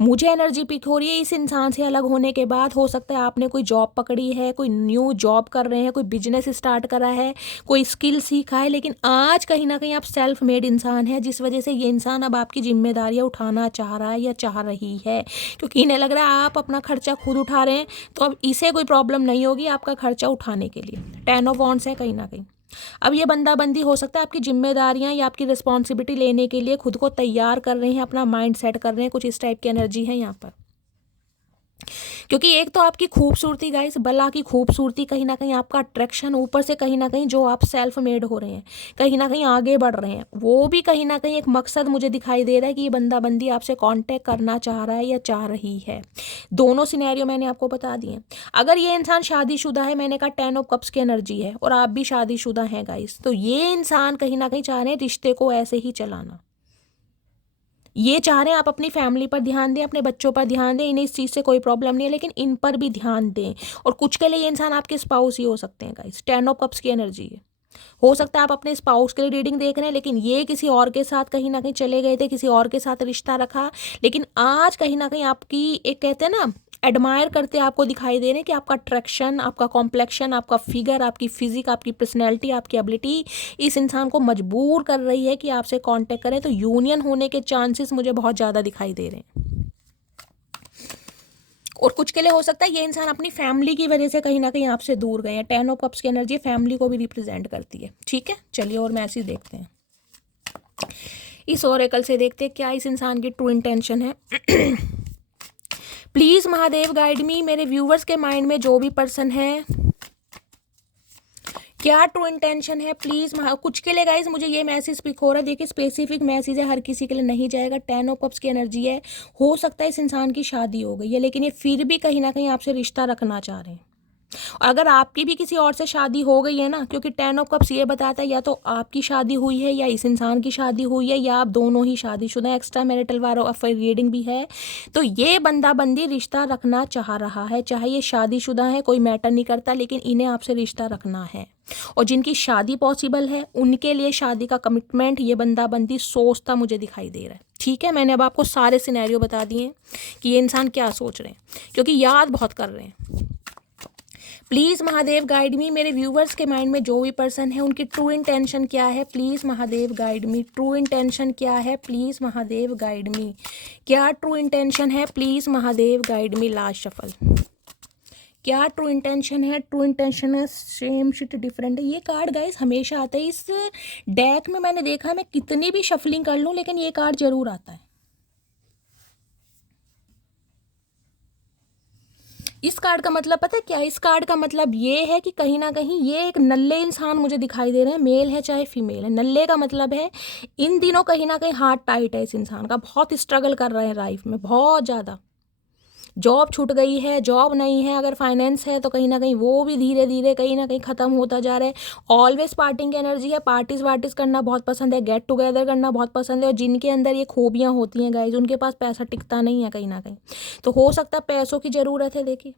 मुझे एनर्जी पिक हो रही है इस इंसान से अलग होने के बाद। हो सकता है आपने कोई जॉब पकड़ी है, कोई न्यू जॉब कर रहे हैं, कोई बिजनेस स्टार्ट करा है, कोई स्किल सीखा है, लेकिन आज कहीं ना कहीं आप सेल्फ मेड इंसान है, जिस वजह से ये इंसान अब आपकी जिम्मेदारियां उठाना चाह रहा है या चाह रही है, क्योंकि इन्हें लग रहा है आप अपना खर्चा खुद उठा रहे हैं, तो अब इसे कोई प्रॉब्लम नहीं होगी आपका खर्चा उठाने के लिए। 10 ऑफ वॉन्ड्स है कहीं ना कहीं। अब ये बंदाबंदी हो सकता है आपकी जिम्मेदारियां या आपकी रिस्पॉन्सिबिलिटी लेने के लिए खुद को तैयार कर रहे हैं, अपना माइंड सेट कर रहे हैं, कुछ इस टाइप की एनर्जी है यहाँ पर। क्योंकि एक तो आपकी खूबसूरती गाइस, बला की खूबसूरती, कहीं ना कहीं आपका अट्रैक्शन, ऊपर से कहीं ना कहीं जो आप सेल्फ मेड हो रहे हैं, कहीं ना कहीं आगे बढ़ रहे हैं, वो भी कहीं ना कहीं एक मकसद मुझे दिखाई दे रहा है कि ये बंदी आपसे कांटेक्ट करना चाह रहा है या चाह रही है। दोनों सिनेरियो मैंने आपको बता दिए। अगर ये इंसान शादीशुदा है, मैंने कहा 10 ऑफ कप्स की एनर्जी है और आप भी शादीशुदा हैं गाइस, तो ये इंसान कहीं ना कहीं चाह रहे हैं रिश्ते को ऐसे ही चलाना। ये चाह रहे हैं आप अपनी फैमिली पर ध्यान दें, अपने बच्चों पर ध्यान दें, इन्हें इस चीज़ से कोई प्रॉब्लम नहीं है, लेकिन इन पर भी ध्यान दें। और कुछ के लिए ये इंसान आपके स्पाउस ही हो सकते हैं गाइस। 10 ऑफ कप्स की एनर्जी है, हो सकता है आप अपने स्पाउस के लिए रीडिंग देख रहे हैं, लेकिन ये किसी और के साथ कहीं ना कहीं चले गए थे, किसी और के साथ रिश्ता रखा, लेकिन आज कहीं ना कहीं आपकी एक कहते हैं ना एडमायर करते आपको दिखाई दे रहे हैं कि आपका अट्रैक्शन, आपका कॉम्प्लेक्शन, आपका फिगर, आपकी फिजिक, आपकी पर्सनैलिटी, आपकी एबिलिटी इस इंसान को मजबूर कर रही है कि आपसे कांटेक्ट करें। तो यूनियन होने के चांसेस मुझे बहुत ज़्यादा दिखाई दे रहे हैं। और कुछ के लिए हो सकता है ये इंसान अपनी फैमिली की वजह से कहीं ना कहीं आपसे दूर गए हैं। 10 ऑफ कप्स की एनर्जी फैमिली को भी रिप्रेजेंट करती है। ठीक है, चलिए और मैसेज देखते हैं। इस ओरेकल से देखते हैं क्या इस इंसान की ट्रू इंटेंशन है। प्लीज महादेव गाइड मी, मेरे व्यूवर्स के माइंड में जो भी पर्सन है, क्या ट्रू इंटेंशन है प्लीज। कुछ के लिए गाइज मुझे ये मैसेज पिक हो रहा है, देखिए स्पेसिफिक मैसेज है, हर किसी के लिए नहीं जाएगा। 10 ऑफ कप्स की एनर्जी है, हो सकता है इस इंसान की शादी हो गई है, लेकिन ये फिर भी कहीं ना कहीं आपसे रिश्ता रखना चाह रहे हैं। अगर आपकी भी किसी और से शादी हो गई है ना, क्योंकि 10 ऑफ कप्स ये बताता है या तो आपकी शादी हुई है या इस इंसान की शादी हुई है, या आप दोनों ही शादीशुदा हैं, एक्स्ट्रा मैरिटल वारों अफेयर रीडिंग भी है, तो ये बंदी रिश्ता रखना चाह रहा है। चाहे ये शादीशुदा है, कोई मैटर नहीं करता, लेकिन इन्हें आपसे रिश्ता रखना है। और जिनकी शादी पॉसिबल है उनके लिए शादी का कमिटमेंट ये बंदी सोचता मुझे दिखाई दे रहा है। ठीक है, मैंने अब आपको सारे सिनेरियो बता दिए कि ये इंसान क्या सोच रहे हैं, क्योंकि याद बहुत कर रहे हैं। प्लीज़ महादेव गाइड मी, मेरे व्यूवर्स के माइंड में जो भी पर्सन है उनकी ट्रू इंटेंशन क्या है, please Mahadev guide me. True intention क्या है, प्लीज़ महादेव गाइड मी। क्या ट्रू इंटेंशन है, please Mahadev guide me. Last shuffle, क्या ट्रू इंटेंशन है। ट्रू इंटेंशन है सेम शिट डिफरेंट है। ये कार्ड गाइस हमेशा आता है इस डेक में, मैंने देखा मैं कितनी भी शफलिंग कर लूँ लेकिन ये कार्ड जरूर आता है। इस कार्ड का मतलब पता है क्या है? इस कार्ड का मतलब ये है कि कहीं ना कहीं ये एक नल्ले इंसान मुझे दिखाई दे रहे हैं, मेल है चाहे फीमेल है। नल्ले का मतलब है इन दिनों कहीं ना कहीं हार्ट टाइट है इस इंसान का, बहुत स्ट्रगल कर रहे हैं लाइफ में, बहुत ज़्यादा। जॉब छूट गई है, जॉब नहीं है, अगर फाइनेंस है तो कहीं ना कहीं वो भी धीरे धीरे कहीं ना कहीं ख़त्म होता जा रहा है। ऑलवेज पार्टिंग की एनर्जी है, पार्टीज वार्टीज करना बहुत पसंद है, गेट टुगेदर करना बहुत पसंद है। और जिनके अंदर ये खूबियाँ होती हैं गाइज, उनके पास पैसा टिकता नहीं है कहीं ना कहीं। तो हो सकता है पैसों की ज़रूरत है। देखिए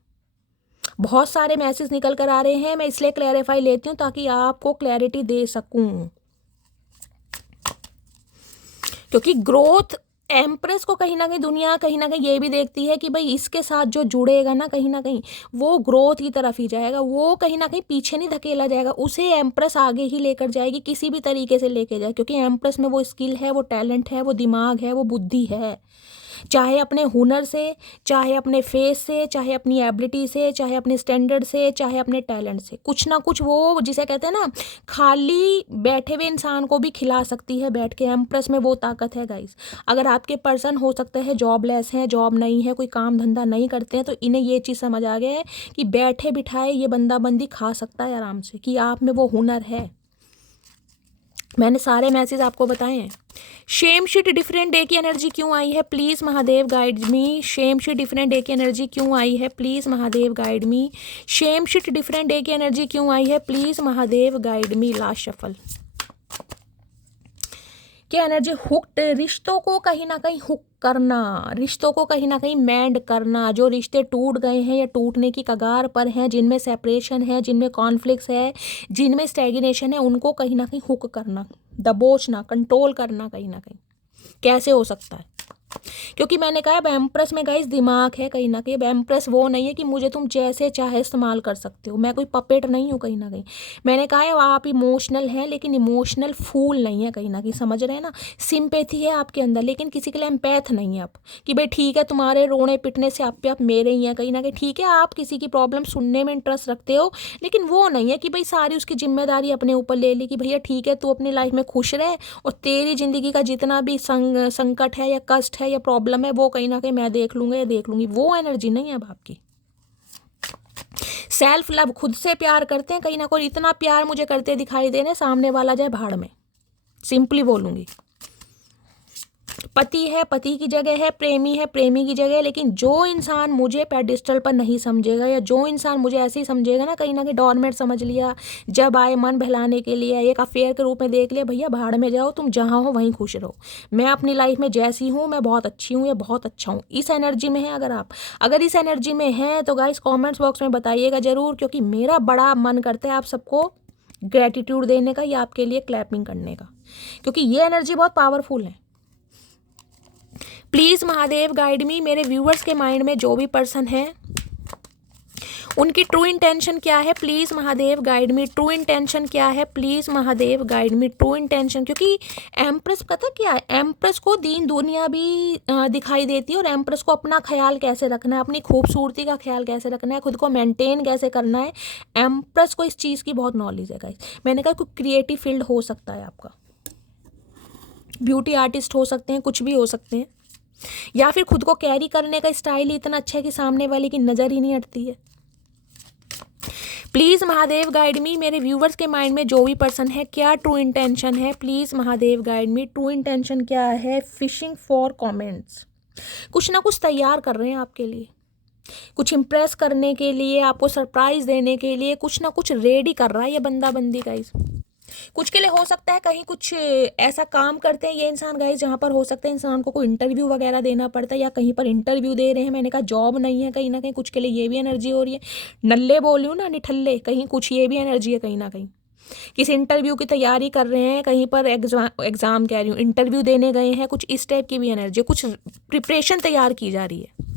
बहुत सारे मैसेज निकल कर आ रहे हैं, मैं इसलिए क्लैरिफाई लेती हूँ ताकि आपको क्लैरिटी दे सकूँ। क्योंकि ग्रोथ एम्प्रेस को कहीं ना कहीं दुनिया कहीं ना कहीं ये भी देखती है कि भाई इसके साथ जो जुड़ेगा ना कहीं ना कहीं वो ग्रोथ की तरफ ही जाएगा, वो कहीं ना कहीं पीछे नहीं धकेला जाएगा, उसे एम्प्रेस आगे ही लेकर जाएगी, किसी भी तरीके से लेके जाए। क्योंकि एम्प्रेस में वो स्किल है, वो टैलेंट है, वो दिमाग है, वो बुद्धि है। चाहे अपने हुनर से, चाहे अपने फेस से, चाहे अपनी एबिलिटी से, चाहे अपने स्टैंडर्ड से, चाहे अपने टैलेंट से, कुछ ना कुछ वो जिसे कहते हैं ना खाली बैठे हुए इंसान को भी खिला सकती है बैठ के। एम्प्रेस में वो ताकत है गाइस। अगर आपके पर्सन हो सकते हैं जॉबलेस हैं, जॉब नहीं है, कोई काम धंधा नहीं करते हैं, तो इन्हें ये चीज़ समझ आ गया है कि बैठे बिठाए ये बंदा बंदी खा सकता है आराम से, कि आप में वो हुनर है। मैंने सारे मैसेज आपको बताए हैं। शेम शीट डिफरेंट डे की एनर्जी क्यों आई है? Please Mahadev guide me. Same shit different day की एनर्जी क्यों आई है? Please Mahadev guide me. Same shit different day की एनर्जी क्यों आई है? Please Mahadev guide me. Last shuffle क्या एनर्जी? हुक्ड, रिश्तों को कहीं ना कहीं हुक करना, रिश्तों को कहीं ना कहीं मैंड करना। जो रिश्ते टूट गए हैं या टूटने की कगार पर हैं, जिनमें सेपरेशन है, जिनमें कॉन्फ्लिक्ट्स है, जिनमें स्टैग्नेशन है, उनको कहीं ना कहीं हुक करना, दबोचना, कंट्रोल करना कहीं ना कहीं। कैसे हो सकता है? क्योंकि मैंने कहा अब एम्प्रेस में गाइस दिमाग है कहीं ना कहीं। अब एम्प्रेस वो नहीं है कि मुझे तुम जैसे चाहे इस्तेमाल कर सकते हो, मैं कोई पपेट नहीं हूँ कहीं ना कहीं। मैंने कहा है आप इमोशनल हैं लेकिन इमोशनल फूल नहीं है कहीं ना कहीं, समझ रहे हैं ना? सिंपैथी है आपके अंदर लेकिन किसी के लिए एम्पैथ नहीं है आप, कि भाई ठीक है तुम्हारे रोने पिटने से आप पे आप मेरे ही हैं कहीं ना कहीं। ठीक है आप किसी की प्रॉब्लम सुनने में इंटरेस्ट रखते हो, लेकिन वो नहीं है कि भाई सारी उसकी जिम्मेदारी अपने ऊपर ले ली कि भैया ठीक है तू अपनी लाइफ में खुश रहे और तेरी ज़िंदगी का जितना भी संकट है या कष्ट है या प्रॉब्लम है वो कहीं ना कहीं मैं देख लूँगा या देख लूँगी। वो एनर्जी नहीं है अब आपकी। सेल्फ लव, खुद से प्यार करते हैं कहीं ना कोई, इतना प्यार मुझे करते दिखाई दे रहे, सामने वाला जाए भाड़ में, सिंपली बोलूँगी। पति है पति की जगह है, प्रेमी है प्रेमी की जगह है, लेकिन जो इंसान मुझे पेडिस्टल पर नहीं समझेगा या जो इंसान मुझे ऐसे ही समझेगा ना कहीं डोरमेट समझ लिया, जब आए मन बहलाने के लिए, एक अफेयर के रूप में देख लिया, भैया भाड़ में जाओ, तुम जहाँ हो वहीं खुश रहो, मैं अपनी लाइफ में जैसी हूँ मैं बहुत अच्छी हूँ या बहुत अच्छा हूँ। इस एनर्जी में है अगर इस एनर्जी में है तो गाइस कॉमेंट्स बॉक्स में बताइएगा ज़रूर, क्योंकि मेरा बड़ा मन करता है आप सबको ग्रेटिट्यूड देने का या आपके लिए क्लैपिंग करने का, क्योंकि ये एनर्जी बहुत पावरफुल है। Please Mahadev guide me. मेरे व्यूअर्स के माइंड में जो भी पर्सन है उनकी ट्रू इंटेंशन क्या है? Please Mahadev guide me. True intention क्या है? Please Mahadev guide me. True intention, क्योंकि एम्प्रेस पता क्या है, एम्प्रेस को दीन दुनिया भी दिखाई देती है और एम्प्रेस को अपना ख्याल कैसे रखना है, अपनी खूबसूरती का ख्याल कैसे रखना है, खुद को मेंटेन कैसे करना है, एम्प्रेस को इस चीज़ की बहुत नॉलेज है गाइस। मैंने कहा कोई क्रिएटिव फील्ड हो सकता है आपका, ब्यूटी आर्टिस्ट हो सकते हैं, कुछ भी हो सकते हैं, या फिर खुद को कैरी करने का स्टाइल ही इतना अच्छा है कि सामने वाले की नज़र ही नहीं हटती है। Please Mahadev guide me. मेरे व्यूवर्स के माइंड में जो भी पर्सन है क्या ट्रू इंटेंशन है? Please Mahadev guide me. True intention क्या है? फिशिंग फॉर कमेंट्स, कुछ ना कुछ तैयार कर रहे हैं आपके लिए, कुछ इम्प्रेस करने के लिए, आपको सरप्राइज देने के लिए कुछ ना कुछ रेडी कर रहा है ये बंदा बंदी गाइस। कुछ के लिए हो सकता है कहीं कुछ ऐसा काम करते हैं ये इंसान गाइस जहाँ पर हो सकता है इंसान को कोई इंटरव्यू वगैरह देना पड़ता है या कहीं पर इंटरव्यू दे रहे हैं। मैंने कहा जॉब नहीं है कहीं ना कहीं, कुछ के लिए ये भी एनर्जी हो रही है। नल्ले बोली हूँ ना, निठल्ले, कहीं कुछ ये भी एनर्जी है कहीं ना कहीं। किसी इंटरव्यू की तैयारी कर रहे हैं, कहीं पर एग्ज़ाम कह रही हूँ, इंटरव्यू देने गए हैं, कुछ इस टाइप की भी एनर्जी, कुछ प्रिपरेशन तैयार की जा रही है।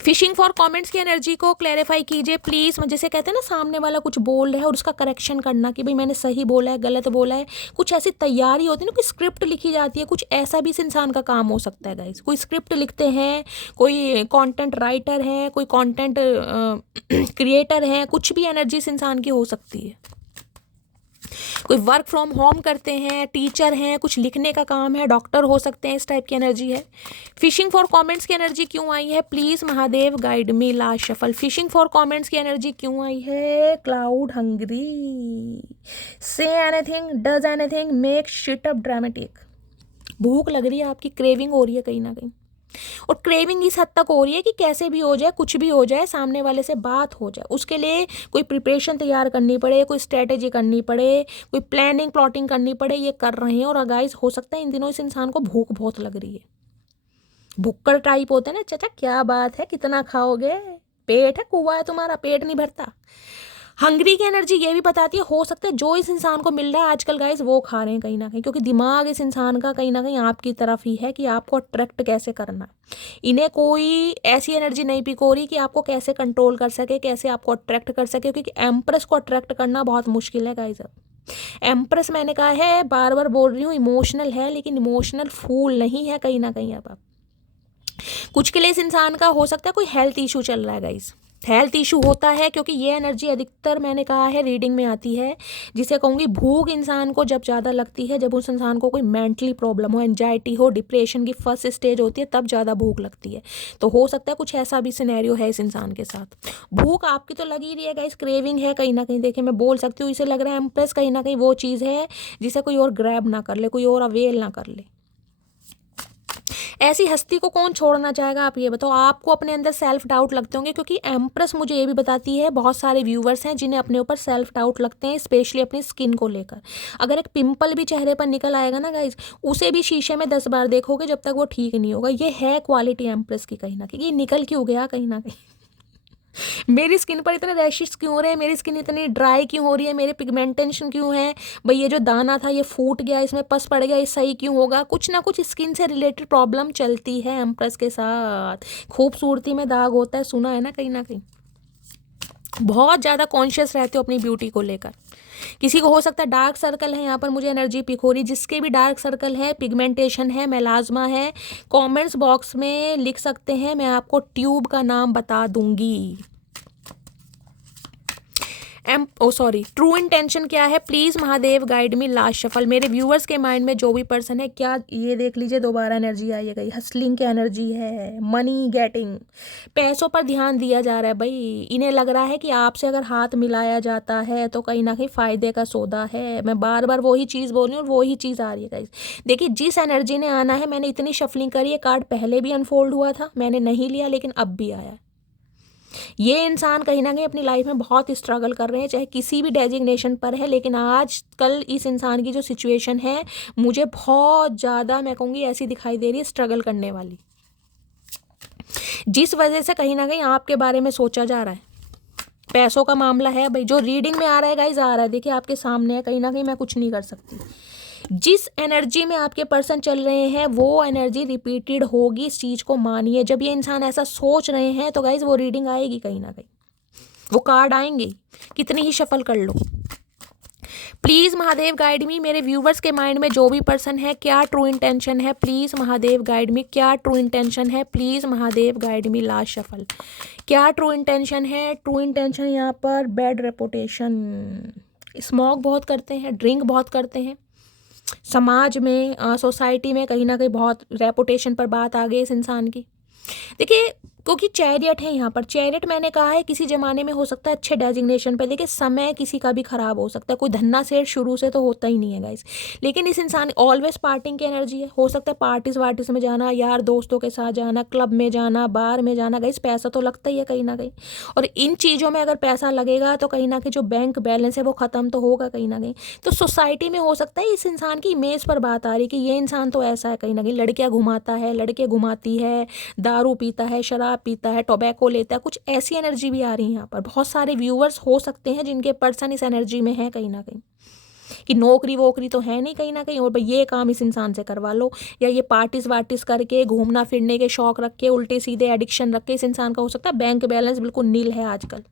फिशिंग फॉर कमेंट्स की एनर्जी को क्लैरिफाई कीजिए प्लीज़। जैसे कहते हैं ना सामने वाला कुछ बोल रहा है और उसका करेक्शन करना कि भाई मैंने सही बोला है गलत बोला है, कुछ ऐसी तैयारी होती है ना, कोई स्क्रिप्ट लिखी जाती है, कुछ ऐसा भी इस इंसान का काम हो सकता है गाइस। कोई स्क्रिप्ट लिखते हैं, कोई कंटेंट राइटर है, कोई कंटेंट क्रिएटर है, कुछ भी एनर्जी इस इंसान की हो सकती है। कोई वर्क फ्रॉम होम करते हैं, टीचर हैं, कुछ लिखने का काम है, डॉक्टर हो सकते हैं, इस टाइप की एनर्जी है। फिशिंग फॉर कमेंट्स की एनर्जी क्यों आई है? Please Mahadev guide me last shuffle. Fishing for comments की एनर्जी क्यों आई है? Cloud hungry, say anything, does anything, make shit up dramatic. भूख लग रही है आपकी, क्रेविंग हो रही है कहीं ना कहीं, और क्रेविंग इस हद तक हो रही है कि कैसे भी हो जाए, कुछ भी हो जाए, सामने वाले से बात हो जाए, उसके लिए कोई प्रिपरेशन तैयार करनी पड़े, कोई स्ट्रेटेजी करनी पड़े, कोई प्लानिंग प्लॉटिंग करनी पड़े, ये कर रहे हैं। और गाइस हो सकता है इन दिनों इस इंसान को भूख बहुत लग रही है, भुक्कड़ टाइप होते हैं ना, चाचा क्या बात है, कितना खाओगे, पेट है, कुआ है तुम्हारा, पेट नहीं भरता। हंगरी की एनर्जी ये भी बताती है, हो सकता है जो इस इंसान को मिल रहा है आजकल गाइस वो खा रहे हैं कहीं ना कहीं, क्योंकि दिमाग इस इंसान का कहीं ना कहीं आपकी तरफ ही है कि आपको अट्रैक्ट कैसे करना। इन्हें कोई ऐसी एनर्जी नहीं पिक हो रही कि आपको कैसे कंट्रोल कर सके, कैसे आपको अट्रैक्ट कर सके, क्योंकि एम्प्रेस को अट्रैक्ट करना बहुत मुश्किल है गाइस। अब एम्प्रेस मैंने कहा है, बार बार बोल रही हूँ, इमोशनल है, लेकिन इमोशनल फूल नहीं है कहीं ना कहीं। अब कुछ के लिए इस इंसान का हो सकता है कोई हेल्थ इशू चल रहा है गाइस, हेल्थ इशू होता है, क्योंकि ये एनर्जी अधिकतर मैंने कहा है रीडिंग में आती है, जिसे कहूँगी भूख इंसान को जब ज़्यादा लगती है, जब उस इंसान को कोई मेंटली प्रॉब्लम हो, एंजाइटी हो, डिप्रेशन की फर्स्ट स्टेज होती है, तब ज़्यादा भूख लगती है। तो हो सकता है कुछ ऐसा भी सिनेरियो है इस इंसान के साथ। भूख आपकी तो लगी रही है गाइस, क्रेविंग है कहीं ना कहीं। देखिए मैं बोल सकती हूँ, इसे लग रहा है एम्प्रेस कहीं ना कहीं वो चीज़ है जिसे कोई और ग्रैब ना कर ले, कोई और अवेल ना कर ले। ऐसी हस्ती को कौन छोड़ना चाहेगा, आप ये बताओ। आपको अपने अंदर सेल्फ डाउट लगते होंगे, क्योंकि एम्प्रेस मुझे ये भी बताती है, बहुत सारे व्यूवर्स हैं जिन्हें अपने ऊपर सेल्फ डाउट लगते हैं, स्पेशली अपनी स्किन को लेकर। अगर एक पिंपल भी चेहरे पर निकल आएगा ना गाइज, उसे भी शीशे में 10 बार देखोगे जब तक वो ठीक नहीं होगा। ये है क्वालिटी एम्प्रेस की कहीं ना कहीं। ये निकल क्यों गया कहीं ना कहीं मेरी स्किन पर इतने रैशेस क्यों हो रहे हैं, मेरी स्किन इतनी ड्राई क्यों हो रही है, मेरे पिगमेंटेशन क्यों है भाई, ये जो दाना था ये फूट गया, इसमें पस पड़ गया, ये सही क्यों होगा। कुछ ना कुछ स्किन से रिलेटेड प्रॉब्लम चलती है एम्प्रेस के साथ। खूबसूरती में दाग होता है, सुना है ना कहीं ना कहीं। बहुत ज़्यादा कॉन्शियस रहते हो अपनी ब्यूटी को लेकर। किसी को हो सकता है डार्क सर्कल है, यहाँ पर मुझे एनर्जी पिक हो रही। जिसके भी डार्क सर्कल है, पिगमेंटेशन है, मेलाज्मा है, कमेंट्स बॉक्स में लिख सकते हैं, मैं आपको ट्यूब का नाम बता दूंगी। ट्रू इंटेंशन क्या है? Please Mahadev guide me last shuffle. मेरे व्यूअर्स के माइंड में जो भी पर्सन है, क्या ये देख लीजिए दोबारा एनर्जी आई है गई, हसलिंग की एनर्जी है, मनी गेटिंग, पैसों पर ध्यान दिया जा रहा है भाई। इन्हें लग रहा है कि आपसे अगर हाथ मिलाया जाता है तो कहीं ना कहीं फायदे का सौदा है। मैं बार बार वही चीज़ बोल रही हूँ और वही चीज़ आ रही है गाइस। देखिए जिस एनर्जी ने आना है, मैंने इतनी शफलिंग करी है, कार्ड पहले भी अनफोल्ड हुआ था, मैंने नहीं लिया, लेकिन अब भी आया। ये इंसान कहीं ना कहीं अपनी लाइफ में बहुत स्ट्रगल कर रहे हैं, चाहे किसी भी डेजिग्नेशन पर है, लेकिन आज कल इस इंसान की जो सिचुएशन है मुझे बहुत ज़्यादा, मैं कहूँगी ऐसी दिखाई दे रही है, स्ट्रगल करने वाली, जिस वजह से कहीं ना कहीं आपके बारे में सोचा जा रहा है। पैसों का मामला है भाई, जो रीडिंग में आ रहा है गाइज आ रहा है, देखिए आपके सामने है, कहीं ना कहीं मैं कुछ नहीं कर सकती। जिस एनर्जी में आपके पर्सन चल रहे हैं वो एनर्जी रिपीटेड होगी, इस चीज़ को मानिए। जब ये इंसान ऐसा सोच रहे हैं तो गाइज वो रीडिंग आएगी कहीं ना कहीं, वो कार्ड आएंगे, कितनी ही शफल कर लो। Please Mahadev guide me. मेरे व्यूवर्स के माइंड में जो भी पर्सन है, क्या ट्रू इंटेंशन है, प्लीज़ महादेव गाइड मी। क्या ट्रू इंटेंशन है, please Mahadev guide me last shuffle. क्या ट्रू इंटेंशन है? ट्रू इंटेंशन यहाँ पर बैड रेपुटेशन, स्मोक बहुत करते हैं, ड्रिंक बहुत करते हैं, समाज में, सोसाइटी में कहीं ना कहीं बहुत रेपुटेशन पर बात आ गई इस इंसान की। देखिए क्योंकि चैरियट है यहाँ पर, चैरियट मैंने कहा है किसी जमाने में हो सकता है अच्छे डेजिग्नेशन पे, देखिए समय किसी का भी खराब हो सकता है, कोई धन्ना सेठ शुरू से तो होता ही नहीं है गाइस। लेकिन इस इंसान ऑलवेज पार्टिंग की एनर्जी है, हो सकता है पार्टीज वार्टीज में जाना, यार दोस्तों के साथ जाना, क्लब में जाना, बार में जाना, गाइस पैसा तो लगता ही है कहीं ना कहीं। और इन चीज़ों में अगर पैसा लगेगा तो कहीं ना कहीं जो बैंक बैलेंस है वो ख़त्म तो होगा कहीं ना कहीं। तो सोसाइटी में हो सकता है इस इंसान की इमेज पर बात आ रही कि ये इंसान तो ऐसा है, कहीं ना कहीं लड़कियाँ घुमाता है, लड़के घुमाती है, दारू पीता है, शराब पीता है, टोबैको लेता है, कुछ ऐसी एनर्जी भी आ रही है यहाँ पर। बहुत सारे व्यूअर्स हो सकते हैं जिनके पर्सन इस एनर्जी में है कहीं ना कहीं, कि नौकरी वोकरी तो है नहीं कहीं ना कहीं, और भाई ये काम इस इंसान से करवा लो, या ये पार्टीज वार्टीज करके घूमना फिरने के शौक रख के, उल्टे सीधे एडिक्शन रख के इस इंसान का हो सकता है बैंक बैलेंस बिल्कुल नील है आजकल।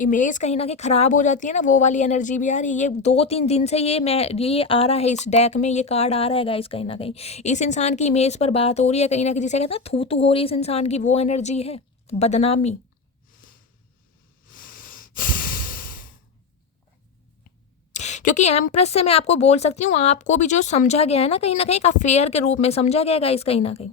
इमेज कहीं ना कहीं ख़राब हो जाती है ना, वो वाली एनर्जी भी आ रही है। ये 2-3 दिन से ये आ रहा है, इस डेक में ये कार्ड आ रहा है गाइस। कहीं ना कहीं इस इंसान की इमेज पर बात हो रही है, कहीं ना कहीं जिसे कहते हैं थू थू हो रही है इस इंसान की, वो एनर्जी है, बदनामी। क्योंकि एम्प्रेस से मैं आपको बोल सकती हूँ, आपको भी जो समझा गया है ना कहीं एक अफेयर के रूप में समझा गया गाइस, कहीं ना कहीं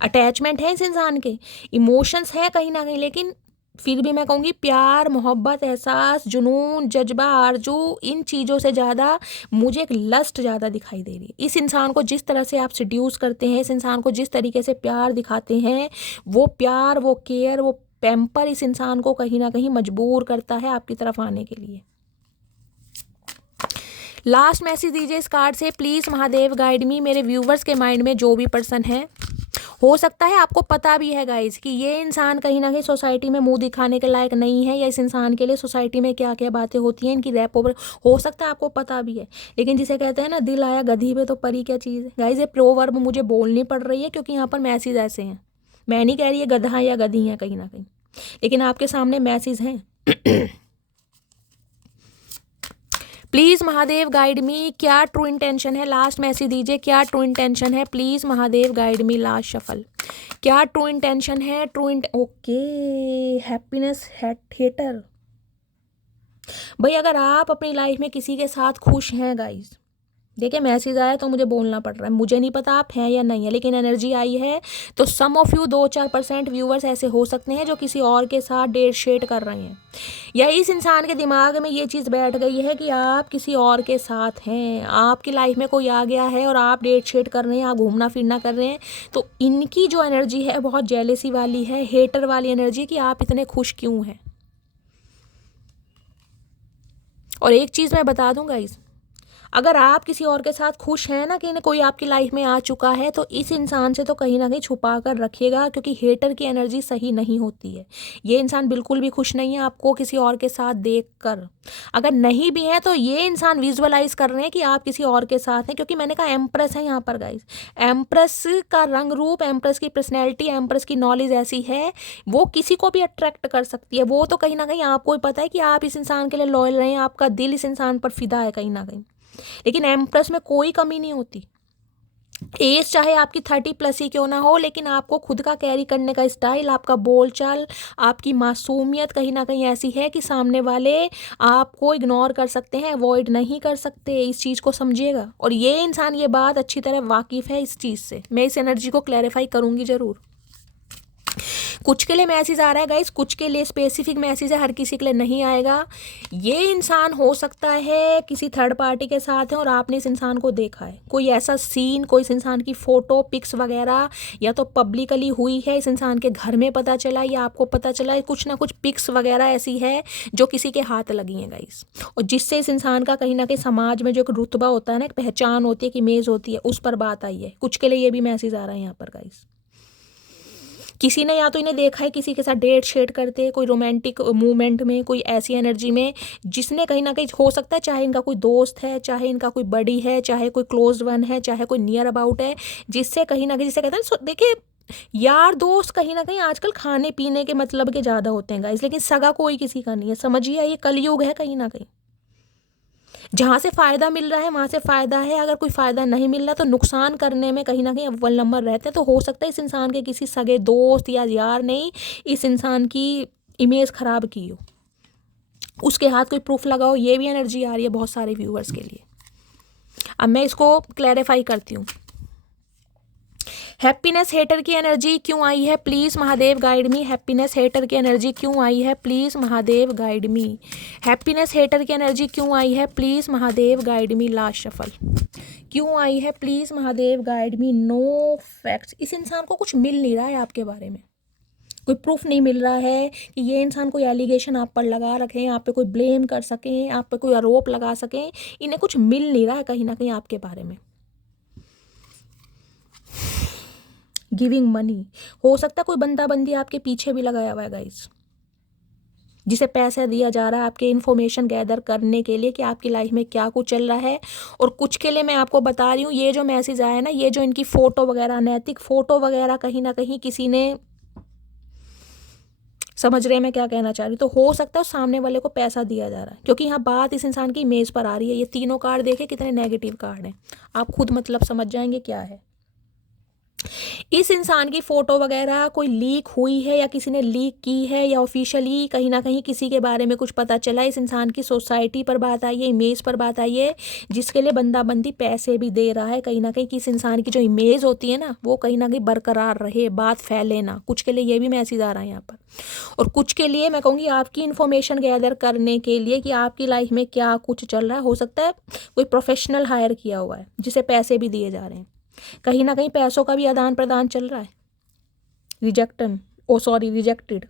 अटैचमेंट है इस इंसान के, इमोशंस है कहीं ना कहीं, लेकिन फिर भी मैं कहूँगी प्यार, मोहब्बत, एहसास, जुनून, जज्बा, आरजू, इन चीज़ों से ज़्यादा मुझे एक लस्ट ज़्यादा दिखाई दे रही है। इस इंसान को जिस तरह से आप सेड्यूस करते हैं, इस इंसान को जिस तरीके से प्यार दिखाते हैं, वो प्यार, वो केयर, वो पैम्पर इस इंसान को कहीं ना कहीं मजबूर करता है आपकी तरफ आने के लिए। लास्ट मैसेज दीजिए इस कार्ड से प्लीज़ महादेव गाइड मी। मेरे व्यूवर्स के माइंड में जो भी पर्सन है, हो सकता है आपको पता भी है गाइज कि ये इंसान कहीं ना कहीं सोसाइटी में मुंह दिखाने के लायक नहीं है, या इस इंसान के लिए सोसाइटी में क्या क्या बातें होती हैं, इनकी रैप ओवर हो सकता है आपको पता भी है। लेकिन जिसे कहते हैं ना, दिल आया गधी पे तो परी क्या चीज़ है गाइज। ये प्रोवर्ब मुझे बोलनी पड़ रही है क्योंकि यहाँ पर मैसेज ऐसे हैं। मैं नहीं कह रही है गधा या गधी हैं कहीं ना कहीं, लेकिन आपके सामने मैसेज हैं। प्लीज़ महादेव गाइड मी, क्या ट्रू इंटेंशन है? लास्ट मैसेज दीजिए, क्या ट्रू इंटेंशन है? Please Mahadev guide me. Last shuffle, क्या ट्रू इंटेंशन है? Okay, happiness hater. भाई अगर आप अपनी लाइफ में किसी के साथ खुश हैं गाइज, देखिए मैसेज आया तो मुझे बोलना पड़ रहा है, मुझे नहीं पता आप हैं या नहीं है, लेकिन एनर्जी आई है तो सम ऑफ यू 2-4% व्यूवर्स ऐसे हो सकते हैं जो किसी और के साथ डेट शेट कर रहे हैं, या इस इंसान के दिमाग में ये चीज़ बैठ गई है कि आप किसी और के साथ हैं, आपकी लाइफ में कोई आ गया है और आप डेट शेट कर रहे हैं, आप घूमना फिरना कर रहे हैं। तो इनकी जो एनर्जी है बहुत जेलेसी वाली है, हेटर वाली एनर्जी, कि आप इतने खुश क्यों हैं। और एक चीज़ मैं बता दूंगा, अगर आप किसी और के साथ खुश हैं ना, कि कोई आपकी लाइफ में आ चुका है, तो इस इंसान से तो कहीं ना कहीं छुपा कर रखिएगा, क्योंकि हेटर की एनर्जी सही नहीं होती है। ये इंसान बिल्कुल भी खुश नहीं है आपको किसी और के साथ देखकर। अगर नहीं भी है तो ये इंसान विजुअलाइज कर रहे हैं कि आप किसी और के साथ हैं, क्योंकि मैंने कहा एम्प्रेस है यहाँ पर गाइस। एम्प्रेस का रंग रूप, एम्प्रेस की पर्सनैलिटी, एम्प्रेस की नॉलेज ऐसी है, वो किसी को भी अट्रैक्ट कर सकती है। वो तो कहीं ना कहीं आपको ही पता है कि आप इस इंसान के लिए लॉयल रहें, आपका दिल इस इंसान पर फिदा है कहीं ना कहीं। लेकिन एम्प्रेस में कोई कमी नहीं होती। एज चाहे आपकी 30+ ही क्यों ना हो, लेकिन आपको खुद का कैरी करने का स्टाइल, आपका बोलचाल, आपकी मासूमियत कहीं ना कहीं ऐसी है कि सामने वाले आपको इग्नोर कर सकते हैं, अवॉइड नहीं कर सकते। इस चीज़ को समझिएगा, और ये इंसान ये बात अच्छी तरह वाकिफ़ है इस चीज़ से। मैं इस एनर्जी को क्लैरिफाई करूँगी ज़रूर। कुछ के लिए मैसेज आ रहा है गाइस, कुछ के लिए स्पेसिफिक मैसेज है, हर किसी के लिए नहीं आएगा। ये इंसान हो सकता है किसी थर्ड पार्टी के साथ है और आपने इस इंसान को देखा है, कोई ऐसा सीन, कोई इस इंसान की फ़ोटो पिक्स वगैरह या तो पब्लिकली हुई है, इस इंसान के घर में पता चला या आपको पता चला, कुछ ना कुछ पिक्स वगैरह ऐसी है जो किसी के हाथ लगी हैं गाइस, और जिससे इस इंसान का कहीं ना कहीं समाज में जो एक रुतबा होता है ना, एक पहचान होती है, एक इमेज होती है, उस पर बात आई है। कुछ के लिए ये भी मैसेज आ रहा है यहाँ पर गाइस। किसी ने या तो इन्हें देखा है किसी के साथ डेट शेट करते, कोई रोमांटिक मूवमेंट में, कोई ऐसी एनर्जी में जिसने कहीं ना कहीं, हो सकता है चाहे इनका कोई दोस्त है, चाहे इनका कोई बड़ी है, चाहे कोई क्लोज वन है, चाहे कोई नियर अबाउट है, जिससे कहीं ना कहीं, जिसे कहते हैं देखिए यार दोस्त कहीं ना कहीं आजकल खाने पीने के मतलब के ज़्यादा होते हैं गाइस, लेकिन सगा कोई किसी का नहीं है। समझिए ये कलयुग है कहीं ना कहीं, जहाँ से फ़ायदा मिल रहा है वहाँ से फ़ायदा है, अगर कोई फ़ायदा नहीं मिल रहा तो नुकसान करने में कहीं ना कहीं अव्वल नंबर रहते हैं। तो हो सकता है इस इंसान के किसी सगे दोस्त या यार ने इस इंसान की इमेज ख़राब की हो, उसके हाथ कोई प्रूफ लगाओ। ये भी एनर्जी आ रही है बहुत सारे व्यूअर्स के लिए। अब मैं इसको क्लैरिफाई करती हूँ। हैप्पीनेस हेटर की एनर्जी क्यों आई है? Please Mahadev guide me. Happiness hater की एनर्जी क्यों आई है? Please Mahadev guide me. Happiness hater की एनर्जी क्यों आई है? Please Mahadev guide me. Last shuffle, क्यों आई है? Please Mahadev guide me. No facts. इस इंसान को कुछ मिल नहीं रहा है आपके बारे में, कोई प्रूफ नहीं मिल रहा है कि ये इंसान कोई एलिगेशन आप पर लगा रखें, आप पे कोई ब्लेम कर सकें, आप पे कोई आरोप लगा सकें। इन्हें कुछ मिल नहीं रहा है कहीं ना कहीं आपके बारे में। गिविंग मनी, हो सकता है कोई बंदा बंदी आपके पीछे भी लगाया हुआ है गाइस, जिसे पैसा दिया जा रहा है आपके इन्फॉर्मेशन गैदर करने के लिए कि आपकी लाइफ में क्या कुछ चल रहा है। और कुछ के लिए मैं आपको बता रही हूँ, ये जो मैसेज आया है ना, ये जो इनकी फ़ोटो वगैरह, नैतिक फ़ोटो वगैरह कहीं ना कहीं किसी ने, समझ रहे हैं मैं क्या कहना चाह रही हूँ, तो हो सकता है सामने वाले को पैसा दिया जा रहा है, क्योंकि यहाँ बात इस इंसान की इमेज पर आ रही है। ये तीनों कार्ड देखे कितने नेगेटिव कार्ड हैं, आप खुद मतलब समझ जाएंगे क्या है। इस इंसान की फ़ोटो वगैरह कोई लीक हुई है या किसी ने लीक की है या ऑफिशियली कहीं ना कहीं किसी के बारे में कुछ पता चला, इस इंसान की सोसाइटी पर बात आई है, इमेज पर बात आई है, जिसके लिए बंदा बंदी पैसे भी दे रहा है कहीं ना कहीं कि इस इंसान की जो इमेज होती है ना वो कहीं ना कहीं बरकरार रहे, बात फैले ना। कुछ के लिए ये भी मैसेज आ रहा है यहाँ पर, और कुछ के लिए मैं कहूँगी आपकी इन्फॉर्मेशन गैदर करने के लिए कि आपकी लाइफ में क्या कुछ चल रहा है। हो सकता है कोई प्रोफेशनल हायर किया हुआ है जिसे पैसे भी दिए जा रहे हैं, कहीं ना कहीं पैसों का भी आदान प्रदान चल रहा है। रिजेक्टेड,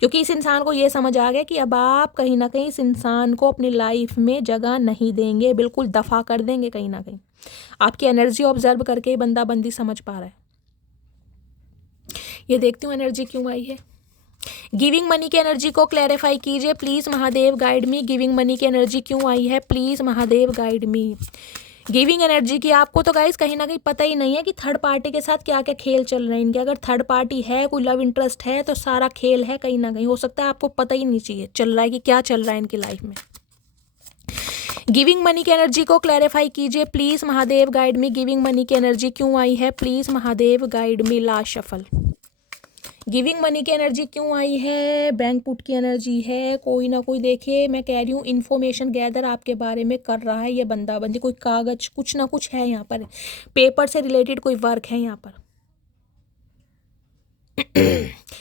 क्योंकि इस इंसान को ये समझ आ गया कि अब आप कहीं ना कहीं इस इंसान को अपनी लाइफ में जगह नहीं देंगे, बिल्कुल दफा कर देंगे। कहीं ना कहीं आपकी एनर्जी ऑब्जर्व करके ही बंदा बंदी समझ पा रहा है। ये देखती हूँ एनर्जी क्यों आई है। गिविंग मनी की एनर्जी को क्लैरिफाई कीजिए please, Mahadev guide me. Giving money की एनर्जी क्यों आई है please, Mahadev guide me. Giving energy की आपको तो गाइस कहीं ना कहीं पता ही नहीं है कि थर्ड पार्टी के साथ क्या क्या खेल चल रहे हैं इनके। अगर थर्ड पार्टी है, कोई लव इंटरेस्ट है, तो सारा खेल है कहीं ना कहीं। हो सकता है आपको पता ही नहीं चाहिए चल रहा है कि क्या चल रहा है इनकी लाइफ में। गिविंग मनी की एनर्जी को क्लैरिफाई कीजिए please, Mahadev guide me. Giving money की एनर्जी क्यों आई है please, Mahadev guide me. Last shuffle. Giving money की एनर्जी क्यों आई है? बैंक पुट की एनर्जी है। कोई ना कोई, देखिए मैं कह रही हूँ, इन्फॉर्मेशन गैदर आपके बारे में कर रहा है ये बंदा बंदी। कोई कागज कुछ ना कुछ है यहाँ पर, पेपर से रिलेटेड कोई वर्क है यहाँ पर।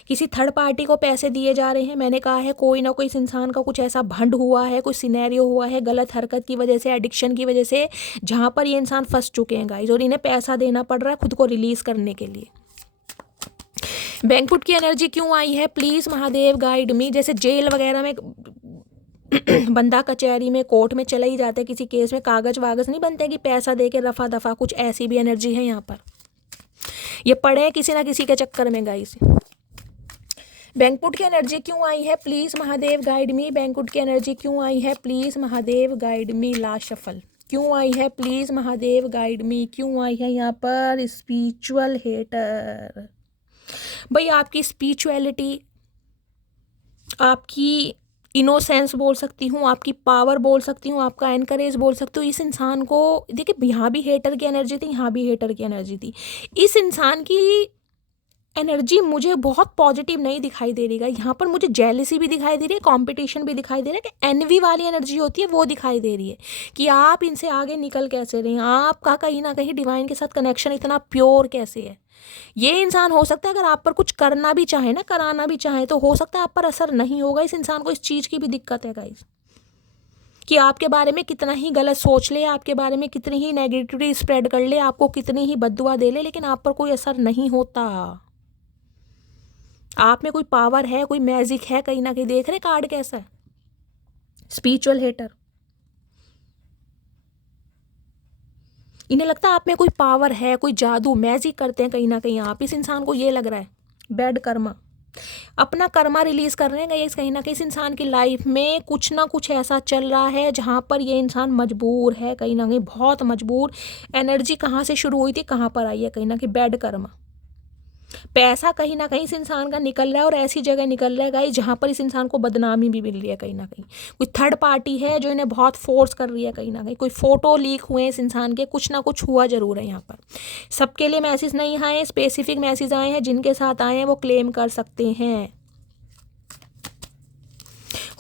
किसी थर्ड पार्टी को पैसे दिए जा रहे हैं। मैंने कहा है कोई ना कोई इस इंसान का कुछ ऐसा भंड हुआ है, कोई सिनेरियो हुआ है गलत हरकत की वजह से, एडिक्शन की वजह से, जहाँ पर ये इंसान फंस चुके हैं गाइज, और इन्हें पैसा देना पड़ रहा है खुद को रिलीज करने के लिए। बैंकपुट की एनर्जी क्यों आई है प्लीज़, महादेव गाइड मी। जैसे जेल वगैरह में बंदा कचहरी में, कोर्ट में चला ही जाता है किसी केस में, कागज वागज नहीं बनते कि पैसा दे के रफा दफा, कुछ ऐसी भी एनर्जी है यहाँ पर। ये पड़े हैं किसी ना किसी के चक्कर में गाइस। बैंकपुट की एनर्जी क्यों आई है प्लीज़, महादेव गाइड मी। बैंकपुट की एनर्जी क्यों आई है please, Mahadev guide me. Last shuffle. क्यों आई है प्लीज़, महादेव गाइड मी। क्यों आई है यहाँ पर? Spiritual hater. भाई आपकी स्पिरिचुअलिटी, आपकी इनोसेंस बोल सकती हूँ, आपकी पावर बोल सकती हूँ, आपका एनकरेज बोल सकती हूँ। इस इंसान को देखिए, यहाँ भी हेटर की एनर्जी थी, यहाँ भी हेटर की एनर्जी थी। इस इंसान की एनर्जी मुझे बहुत पॉजिटिव नहीं दिखाई दे रही है। यहाँ पर मुझे जेलसी भी दिखाई दे रही है, कंपटीशन भी दिखाई दे रहा है, कि एनवी वाली एनर्जी होती है वो दिखाई दे रही है कि आप इनसे आगे निकल कैसे रहे हैं, आपका कहीं ना कहीं डिवाइन के साथ कनेक्शन इतना प्योर कैसे है। ये इंसान हो सकता है अगर आप पर कुछ करना भी चाहे ना, कराना भी चाहे, तो हो सकता है आप पर असर नहीं होगा। इस इंसान को इस चीज़ की भी दिक्कत है गाइस, कि आपके बारे में कितना ही गलत सोच ले, आपके बारे में कितनी ही नेगेटिविटी स्प्रेड कर ले, आपको कितनी ही बद्दुआ दे ले, लेकिन आप पर कोई असर नहीं होता। आप में कोई पावर है, कोई मैजिक है कहीं ना कहीं। देख रहे कार्ड कैसा है? Spiritual hater. इन्हें लगता है आप में कोई पावर है, कोई जादू मैजिक करते हैं कहीं ना कहीं आप। इस इंसान को ये लग रहा है बैड कर्मा, अपना कर्मा रिलीज कर रहे हैं कहीं ना कहीं। इस इंसान की लाइफ में कुछ ना कुछ ऐसा चल रहा है जहाँ पर ये इंसान मजबूर है कहीं ना कहीं, बहुत मजबूर। एनर्जी कहाँ से शुरू हुई थी, कहाँ पर आई है? कहीं ना कहीं बैड कर्मा। पैसा कहीं ना कहीं इस इंसान का निकल रहा है, और ऐसी जगह निकल रहा है गाइस जहाँ पर इस इंसान को बदनामी भी मिल रही है कहीं ना कहीं। कोई थर्ड पार्टी है जो इन्हें बहुत फोर्स कर रही है कहीं ना कहीं। कोई फोटो लीक हुए हैं इस इंसान के, कुछ ना कुछ हुआ जरूर है यहाँ पर। सबके लिए मैसेज नहीं आए, स्पेसिफिक मैसेज आए हैं। जिनके साथ आए हैं वो क्लेम कर सकते हैं।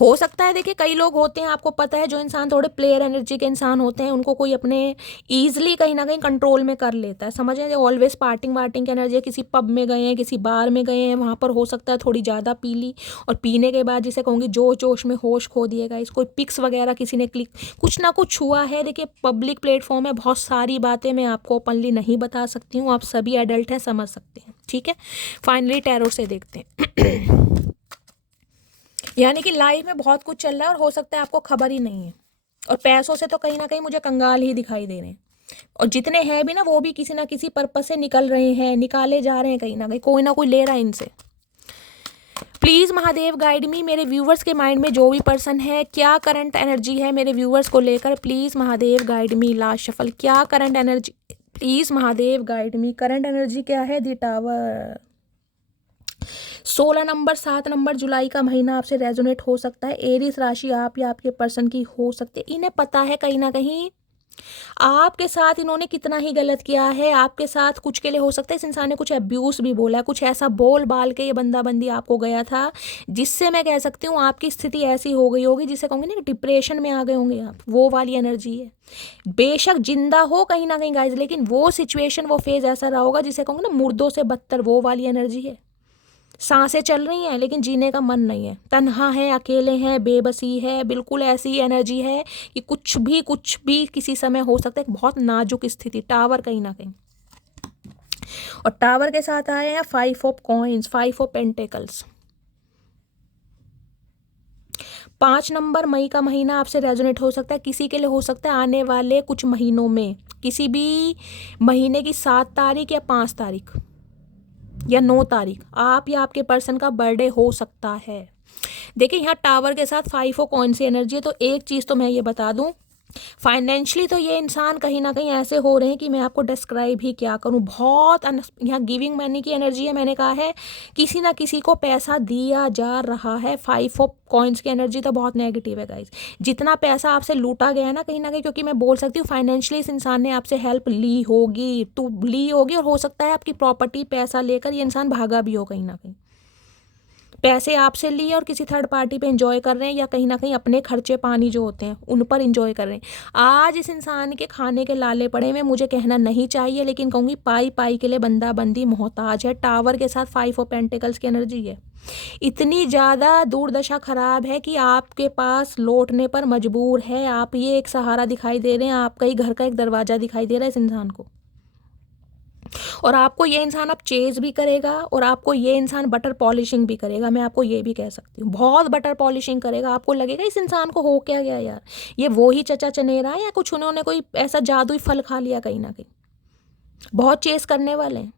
हो सकता है, देखिए कई लोग होते हैं, आपको पता है, जो इंसान थोड़े प्लेयर एनर्जी के इंसान होते हैं, उनको कोई अपने ईजिली कहीं ना कहीं कंट्रोल में कर लेता है। समझ रहे हैं? ऑलवेज पार्टिंग वार्टिंग की एनर्जी, किसी पब में गए हैं, किसी बार में गए हैं, वहाँ पर हो सकता है थोड़ी ज़्यादा पी ली, और पीने के बाद जिसे कहूँगी जोश जोश में होश खो दिएगा। इस कोई पिक्स वगैरह किसी ने क्लिक, कुछ ना कुछ हुआ है। देखिए पब्लिक प्लेटफॉर्म है, बहुत सारी बातें मैं आपको ओपनली नहीं बता सकती हूँ, आप सभी एडल्ट हैं, समझ सकते हैं, ठीक है। फाइनली टैरो से देखते हैं। यानी कि लाइफ में बहुत कुछ चल रहा है और हो सकता है आपको खबर ही नहीं है। और पैसों से तो कहीं ना कहीं मुझे कंगाल ही दिखाई दे रहे हैं, और जितने हैं भी ना वो भी किसी ना किसी पर्पस से निकल रहे हैं, निकाले जा रहे हैं कहीं ना कहीं, कोई ना कोई ले रहा है इनसे। Please Mahadev guide me. मेरे व्यूवर्स के माइंड में जो भी पर्सन है, क्या करंट एनर्जी है मेरे व्यूवर्स को लेकर, please Mahadev guide me. Last shuffle. क्या current energy, please Mahadev guide me. Current energy क्या है? The tower. 16 नंबर 7 नंबर जुलाई का महीना आपसे रेजोनेट हो सकता है। एरिस राशि आप या आपके पर्सन की हो सकती है। इन्हें पता है कहीं ना कहीं आपके साथ इन्होंने कितना ही गलत किया है, आपके साथ कुछ के लिए हो सकता है इस इंसान ने कुछ अब्यूज़ भी बोला है, कुछ ऐसा बोल बाल के ये बंदा बंदी आपको गया था जिससे मैं कह सकती हूँ आपकी स्थिति ऐसी हो गई होगी जिसे कहूँगी ना डिप्रेशन में आ गए होंगे आप, वो वाली एनर्जी है। बेशक जिंदा हो कहीं ना कहीं गाइज, लेकिन वो सिचुएशन वो फेज ऐसा रहा होगा जिसे कहूँगी ना मुर्दों से बदतर, वो वाली एनर्जी है। सांसें चल रही हैं लेकिन जीने का मन नहीं है, तन्हा है, अकेले हैं, बेबसी है, बिल्कुल ऐसी एनर्जी है कि कुछ भी किसी समय हो सकता है। एक बहुत नाजुक स्थिति, टावर कहीं ना कहीं। और टावर के साथ आए हैं 5 of coins, 5 of pentacles. 5 number मई का महीना आपसे रेजोनेट हो सकता है, किसी के लिए हो सकता है आने वाले कुछ महीनों में, किसी भी महीने की 7 तारीख या 5 तारीख या 9 तारीख आप या आपके पर्सन का बर्थडे हो सकता है। देखिए यहाँ टावर के साथ 5 ऑफ कॉइन सी एनर्जी है, तो एक चीज़ तो मैं ये बता दूं, फाइनेंशियली तो ये इंसान कहीं ना कहीं ऐसे हो रहे हैं कि मैं आपको डिस्क्राइब ही क्या करूं। बहुत यहाँ गिविंग मनी की एनर्जी है, मैंने कहा है किसी ना किसी को पैसा दिया जा रहा है। 5 ऑफ कॉइन्स की एनर्जी तो बहुत नेगेटिव है गाइज। जितना पैसा आपसे लूटा गया है ना कहीं ना कहीं, क्योंकि मैं बोल सकती हूँ फाइनेंशियली इस इंसान ने आपसे हेल्प ली होगी, तो ली होगी, और हो सकता है आपकी प्रॉपर्टी पैसा लेकर ये इंसान भागा भी हो कहीं ना कहीं। पैसे आपसे लिए और किसी थर्ड पार्टी पे एंजॉय कर रहे हैं, या कहीं ना कहीं अपने खर्चे पानी जो होते हैं उन पर एंजॉय कर रहे हैं। आज इस इंसान के खाने के लाले पड़े में, मुझे कहना नहीं चाहिए लेकिन कहूँगी पाई पाई के लिए बंदा बंदी मोहताज है। टावर के साथ 5 ऑफ पेंटिकल्स की एनर्जी है। इतनी ज़्यादा दुर्दशा खराब है कि आपके पास लौटने पर मजबूर है। आप ये एक सहारा दिखाई दे रहे हैं, आपका ही घर का एक दरवाज़ा दिखाई दे रहा है इस इंसान को, और आपको ये इंसान अब चेज भी करेगा और आपको ये इंसान बटर पॉलिशिंग भी करेगा। मैं आपको ये भी कह सकती हूँ बहुत बटर पॉलिशिंग करेगा। आपको लगेगा इस इंसान को हो क्या गया यार, ये वो ही चचा चनेरा है या कुछ उन्होंने कोई ऐसा जादुई फल खा लिया कहीं ना कहीं। बहुत चेस करने वाले हैं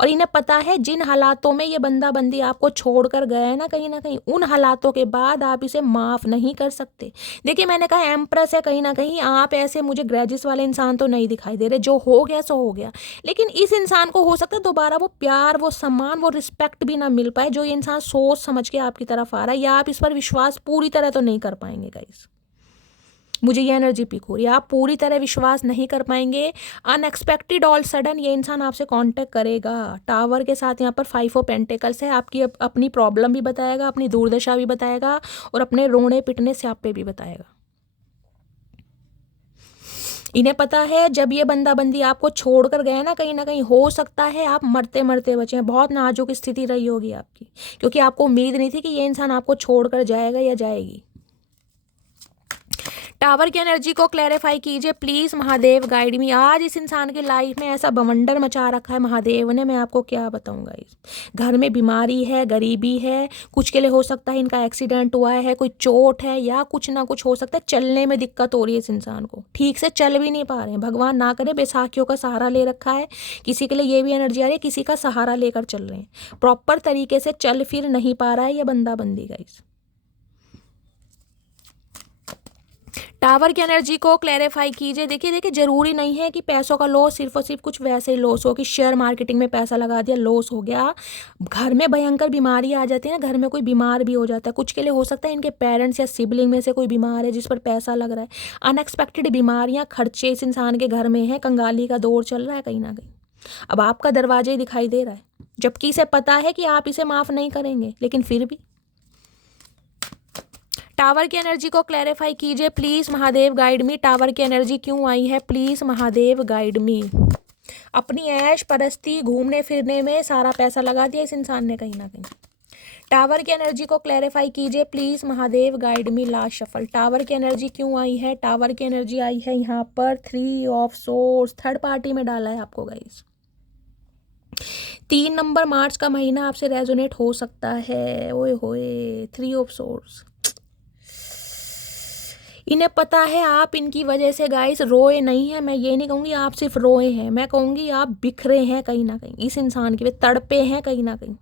और इन्हें पता है जिन हालातों में ये बंदा बंदी आपको छोड़कर गया है ना कहीं उन हालातों के बाद आप इसे माफ़ नहीं कर सकते। देखिए मैंने कहा एम्प्रेस है कहीं ना कहीं, आप ऐसे मुझे ग्रेजिस वाले इंसान तो नहीं दिखाई दे रहे, जो हो गया सो हो गया। लेकिन इस इंसान को हो सकता है दोबारा वो प्यार, वो सम्मान, वो रिस्पेक्ट भी ना मिल पाए जो ये इंसान सोच समझ के आपकी तरफ आ रहा है, या आप इस पर विश्वास पूरी तरह तो नहीं कर पाएंगे गाइस। मुझे ये एनर्जी पिक हो रही है, आप पूरी तरह विश्वास नहीं कर पाएंगे। अनएक्सपेक्टेड ऑल सडन ये इंसान आपसे कांटेक्ट करेगा। टावर के साथ यहाँ पर 5 ऑफ पेंटिकल्स है, आपकी अपनी प्रॉब्लम भी बताएगा, अपनी दुर्दशा भी बताएगा और अपने रोने पिटने स्यापे भी बताएगा। इन्हें पता है जब ये बंदा बंदी आपको छोड़कर गया ना कहीं हो सकता है आप मरते मरते बचे हैं। बहुत नाजुक स्थिति रही होगी आपकी, क्योंकि आपको उम्मीद नहीं थी कि ये इंसान आपको छोड़कर जाएगा या जाएगी। टावर की एनर्जी को क्लैरिफाई कीजिए प्लीज़ महादेव, गाइड मी। आज इस इंसान की लाइफ में ऐसा बवंडर मचा रखा है महादेव ने, मैं आपको क्या बताऊंगा। इस घर में बीमारी है, गरीबी है, कुछ के लिए हो सकता है इनका एक्सीडेंट हुआ है, कोई चोट है, या कुछ ना कुछ हो सकता है। चलने में दिक्कत हो रही है इस इंसान को, ठीक से चल भी नहीं पा रहे हैं। भगवान ना करे बैसाखियों का सहारा ले रखा है, किसी के लिए ये भी एनर्जी आ रही है किसी का सहारा लेकर चल रहे हैं, प्रॉपर तरीके से चल फिर नहीं पा रहा है ये बंदा बंदी गाइस। टावर की एनर्जी को क्लैरिफाई कीजिए। देखिए जरूरी नहीं है कि पैसों का लॉस सिर्फ और सिर्फ कुछ वैसे ही लॉस हो कि शेयर मार्केटिंग में पैसा लगा दिया लॉस हो गया। घर में भयंकर बीमारी आ जाती है ना, घर में कोई बीमार भी हो जाता है, कुछ के लिए हो सकता है इनके पेरेंट्स या सिबलिंग में से कोई बीमार है जिस पर पैसा लग रहा है। अनएक्सपेक्टेड बीमारियां, खर्चे इस इंसान के घर में है, कंगाली का दौर चल रहा है कहीं ना कहीं। अब आपका दरवाजा ही दिखाई दे रहा है, जबकि इसे पता है कि आप इसे माफ़ नहीं करेंगे, लेकिन फिर भी। टावर की एनर्जी को क्लैरिफाई कीजिए please Mahadev, guide me. Tower की एनर्जी क्यों आई है प्लीज़ महादेव, गाइड मी। अपनी ऐश परस्ती घूमने फिरने में सारा पैसा लगा दिया इस इंसान ने कहीं ना कहीं। टावर की एनर्जी को क्लैरिफाई कीजिए please Mahadev, guide me. Last shuffle. Tower की एनर्जी क्यों आई है? टावर की एनर्जी आई है यहाँ पर 3 ऑफ सोर्स, थर्ड पार्टी में डाला है आपको गाइस। 3 नंबर मार्च का महीना आपसे रेजोनेट हो सकता है। ओए होए 3 ऑफ सोर्स। इन्हें पता है आप इनकी वजह से गाइस रोए नहीं हैं। मैं ये नहीं कहूँगी आप सिर्फ रोए हैं, मैं कहूँगी आप बिखरे हैं कहीं ना कहीं, इस इंसान की तड़पे हैं कहीं ना कहीं।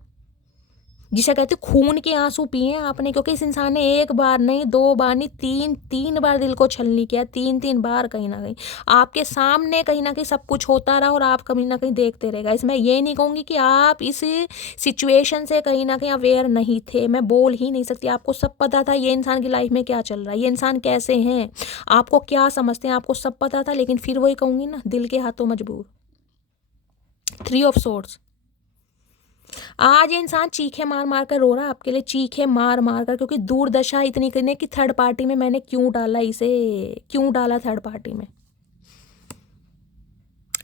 जिसे कहते खून के आंसू पिए आपने, क्योंकि इस इंसान ने एक बार नहीं, दो बार नहीं, तीन बार दिल को छलनी किया, तीन बार कहीं ना कहीं आपके सामने कहीं ना कहीं सब कुछ होता रहा और आप कहीं ना कहीं देखते रहेगा। इसमें ये नहीं कहूँगी कि आप इस सिचुएशन से कहीं ना कहीं अवेयर नहीं थे, मैं बोल ही नहीं सकती, आपको सब पता था ये इंसान की लाइफ में क्या चल रहा है, ये इंसान कैसे हैं, आपको क्या समझते हैं, आपको सब पता था, लेकिन फिर वही कहूँगी ना, दिल के हाथों मजबूर। 3 ऑफ सोर्ड्स। आज ये इंसान चीखे मार मार कर रो रहा है आपके लिए, चीखे मार मार कर, क्योंकि दुर्दशा इतनी करने कि थर्ड पार्टी में मैंने क्यों डाला इसे, क्यों डाला थर्ड पार्टी में।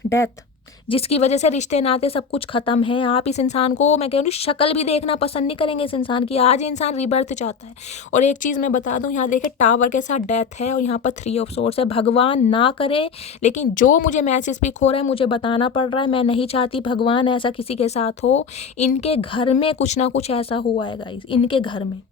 डेथ, जिसकी वजह से रिश्ते नाते सब कुछ खत्म है। आप इस इंसान को, मैं कह रही हूँ, शक्ल भी देखना पसंद नहीं करेंगे इस इंसान की। आज ये इंसान रिबर्थ चाहता है। और एक चीज़ मैं बता दूं, यहाँ देखे टावर के साथ डेथ है और यहाँ पर 3 ऑफ सोर्ड्स है। भगवान ना करे, लेकिन जो मुझे मैसेज पिक हो रहा है मुझे बताना पड़ रहा है, मैं नहीं चाहती भगवान ऐसा किसी के साथ हो। इनके घर में कुछ ना कुछ ऐसा हुआ है गाइस, इनके घर में,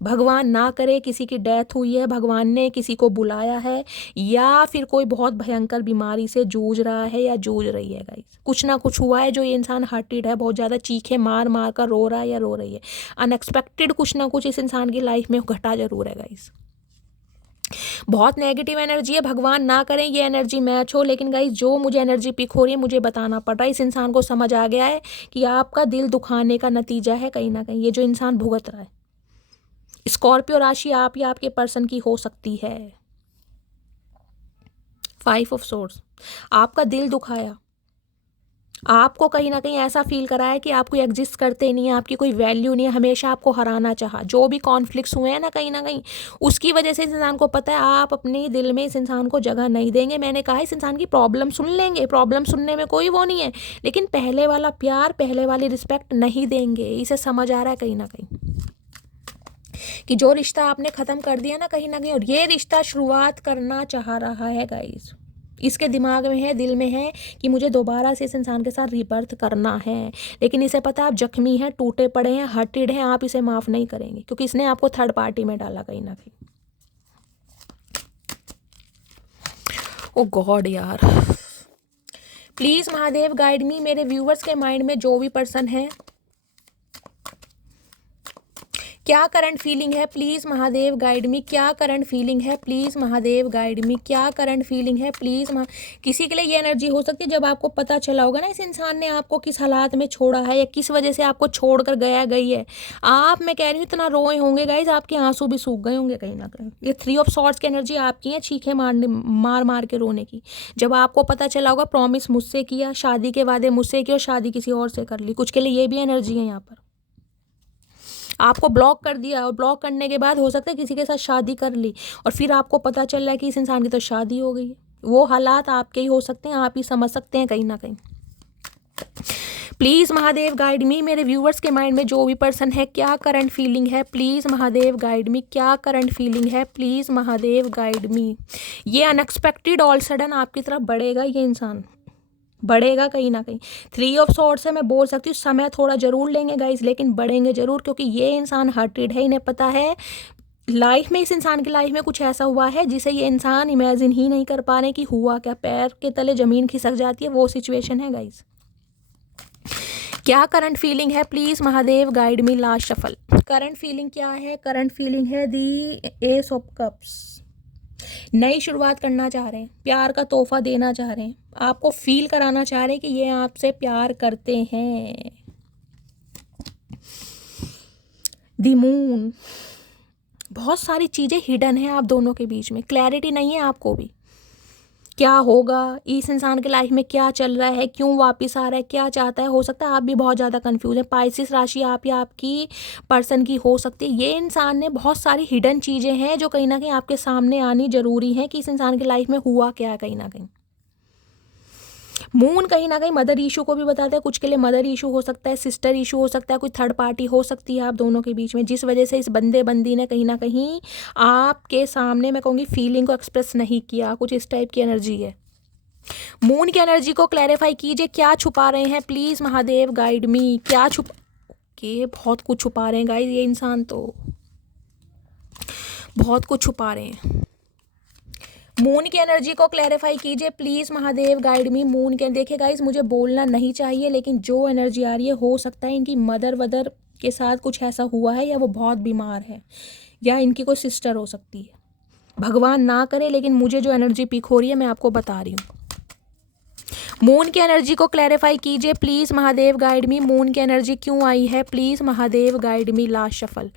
भगवान ना करे किसी की डेथ हुई है, भगवान ने किसी को बुलाया है, या फिर कोई बहुत भयंकर बीमारी से जूझ रहा है या जूझ रही है गाइस। कुछ ना कुछ हुआ है जो ये इंसान हार्टेड है, बहुत ज़्यादा चीखे मार मार कर रो रहा है या रो रही है। अनएक्सपेक्टेड कुछ ना कुछ इस इंसान की लाइफ में घटा जरूर है गाइस। बहुत नेगेटिव एनर्जी है, भगवान ना करें ये एनर्जी मैच हो, लेकिन गाइस जो मुझे एनर्जी पिक हो रही है मुझे बताना पड़ रहा है। इस इंसान को समझ आ गया है कि आपका दिल दुखाने का नतीजा है कहीं ना कहीं ये जो इंसान भुगत रहा है। स्कॉर्पियो राशि आप या आपके पर्सन की हो सकती है। 5 ऑफ सोर्ड्स, आपका दिल दुखाया, आपको कहीं ना कहीं ऐसा फील कराया कि आप कोई एग्जिस्ट करते नहीं है, आपकी कोई वैल्यू नहीं है, हमेशा आपको हराना चाहा। जो भी कॉन्फ्लिक्ट्स हुए हैं ना कहीं ना कहीं, उसकी वजह से इस इंसान को पता है आप अपने दिल में इस इंसान को जगह नहीं देंगे। मैंने कहा इस इंसान की प्रॉब्लम सुन लेंगे, प्रॉब्लम सुनने में कोई वो नहीं है, लेकिन पहले वाला प्यार, पहले वाली रिस्पेक्ट नहीं देंगे। इसे समझ आ रहा है कहीं ना कहीं कि जो रिश्ता आपने ख़त्म कर दिया ना कहीं ना कहीं, और ये रिश्ता शुरुआत करना चाह रहा है गाइस। इसके दिमाग में है, दिल में है कि मुझे दोबारा से इस इंसान के साथ रीबर्थ करना है, लेकिन इसे पता है आप जख्मी हैं, टूटे पड़े हैं, हर्टेड हैं, आप इसे माफ़ नहीं करेंगे क्योंकि इसने आपको थर्ड पार्टी में डाला कहीं ना कहीं। ओ गॉड यार, प्लीज़ महादेव गाइड मी। मेरे व्यूवर्स के माइंड में जो भी पर्सन है, क्या करंट फीलिंग है, प्लीज़ महादेव गाइड मी। क्या करंट फीलिंग है, प्लीज़ महादेव गाइड मी। क्या करंट फीलिंग है, प्लीज़। किसी के लिए ये एनर्जी हो सकती है जब आपको पता चला होगा ना इस इंसान ने आपको किस हालात में छोड़ा है या किस वजह से आपको छोड़कर गई है। आप, मैं कह रही हूँ, इतना रोए होंगे गाइज, आपके आंसू भी सूख गए होंगे कहीं ना कहीं। ये 3 ऑफ सॉर्ड्स की एनर्जी आपकी है, चीखे मार मार के रोने की। जब आपको पता चला होगा प्रॉमिस मुझसे किया, शादी के वादे मुझसे किए और शादी किसी और से कर ली। कुछ के लिए ये भी एनर्जी है यहाँ पर। आपको ब्लॉक कर दिया और ब्लॉक करने के बाद हो सकता है किसी के साथ शादी कर ली और फिर आपको पता चल रहा है कि इस इंसान की तो शादी हो गई है। वो हालात आपके ही हो सकते हैं, आप ही समझ सकते हैं कहीं ना कहीं। Please Mahadev guide me. मेरे व्यूवर्स के माइंड में जो भी पर्सन है, क्या करंट फीलिंग है, प्लीज़ महादेव गाइड मी। क्या करंट फीलिंग है, प्लीज़ महादेव गाइड मी। ये अनएक्सपेक्टेड ऑल सडन आपकी तरफ बढ़ेगा, ये इंसान बढ़ेगा कहीं ना कहीं। 3 ऑफ सॉर्ड्स से मैं बोल सकती हूँ समय थोड़ा जरूर लेंगे गाइज, लेकिन बढ़ेंगे जरूर, क्योंकि ये इंसान हर्टेड है। इन्हें पता है लाइफ में, इस इंसान की लाइफ में कुछ ऐसा हुआ है जिसे ये इंसान इमेजिन ही नहीं कर पा रहे कि हुआ क्या। पैर के तले जमीन खिसक जाती है, वो सिचुएशन है गाइज। क्या करंट फीलिंग है, please Mahadev guide me. Last shuffle. Current feeling क्या है, करंट फीलिंग है दी एस ऑफ कप्स। नई शुरुआत करना चाह रहे हैं, प्यार का तोहफा देना चाह रहे हैं, आपको फील कराना चाह रहे हैं कि ये आपसे प्यार करते हैं। दी मून। बहुत सारी चीज़ें हिडन है आप दोनों के बीच में, क्लैरिटी नहीं है आपको भी क्या होगा, इस इंसान के लाइफ में क्या चल रहा है, क्यों वापस आ रहा है, क्या चाहता है। हो सकता है आप भी बहुत ज़्यादा कंफ्यूज है। पाइसिस राशि आप या आपकी पर्सन की हो सकती है। ये इंसान ने बहुत सारी हिडन चीज़ें हैं जो कहीं ना कहीं आपके सामने आनी ज़रूरी है कि इस इंसान की लाइफ में हुआ क्या है कहीं ना कहीं। मून कहीं ना कहीं मदर इशू को भी बताता है, कुछ के लिए मदर इशू हो सकता है, सिस्टर इशू हो सकता है, कोई थर्ड पार्टी हो सकती है आप दोनों के बीच में, जिस वजह से इस बंदे बंदी ने कहीं ना कहीं आपके सामने, मैं कहूँगी, फीलिंग को एक्सप्रेस नहीं किया। कुछ इस टाइप की एनर्जी है। मून की एनर्जी को क्लैरिफाई कीजिए, क्या छुपा रहे हैं, प्लीज़ महादेव गाइड मी। क्या बहुत कुछ छुपा रहे हैं गाइज, ये इंसान तो बहुत कुछ छुपा रहे हैं। मून की एनर्जी को क्लैरिफाई कीजिए, please Mahadev guide me. Moon के, देखिए गाइस, मुझे बोलना नहीं चाहिए लेकिन जो एनर्जी आ रही है, हो सकता है इनकी मदर वदर के साथ कुछ ऐसा हुआ है या वो बहुत बीमार है या इनकी कोई सिस्टर हो सकती है। भगवान ना करे, लेकिन मुझे जो एनर्जी पिक हो रही है मैं आपको बता रही हूँ। मून की एनर्जी को क्लैरिफाई कीजिए please, Mahadev guide me. Moon की एनर्जी क्यों आई है please, Mahadev guide me. Last shuffle,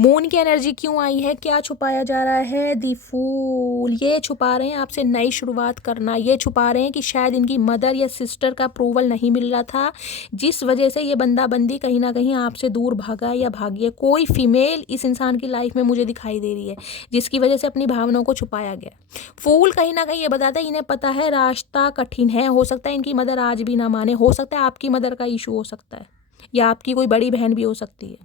moon की एनर्जी क्यों आई है, क्या छुपाया जा रहा है। दी फूल, ये छुपा रहे हैं आपसे नई शुरुआत करना, ये छुपा रहे हैं कि शायद इनकी मदर या सिस्टर का अप्रूवल नहीं मिल रहा था, जिस वजह से ये बंदा बंदी कहीं ना कहीं आपसे दूर भागा या भागी है। कोई फीमेल इस इंसान की लाइफ में मुझे दिखाई दे रही है जिसकी वजह से अपनी भावनाओं को छुपाया गया। फूल कहीं ना कहीं ये बताता है इन्हें पता है रास्ता कठिन है, हो सकता है इनकी मदर आज भी ना माने, हो सकता है आपकी मदर का इशू हो सकता है या आपकी कोई बड़ी बहन भी हो सकती है।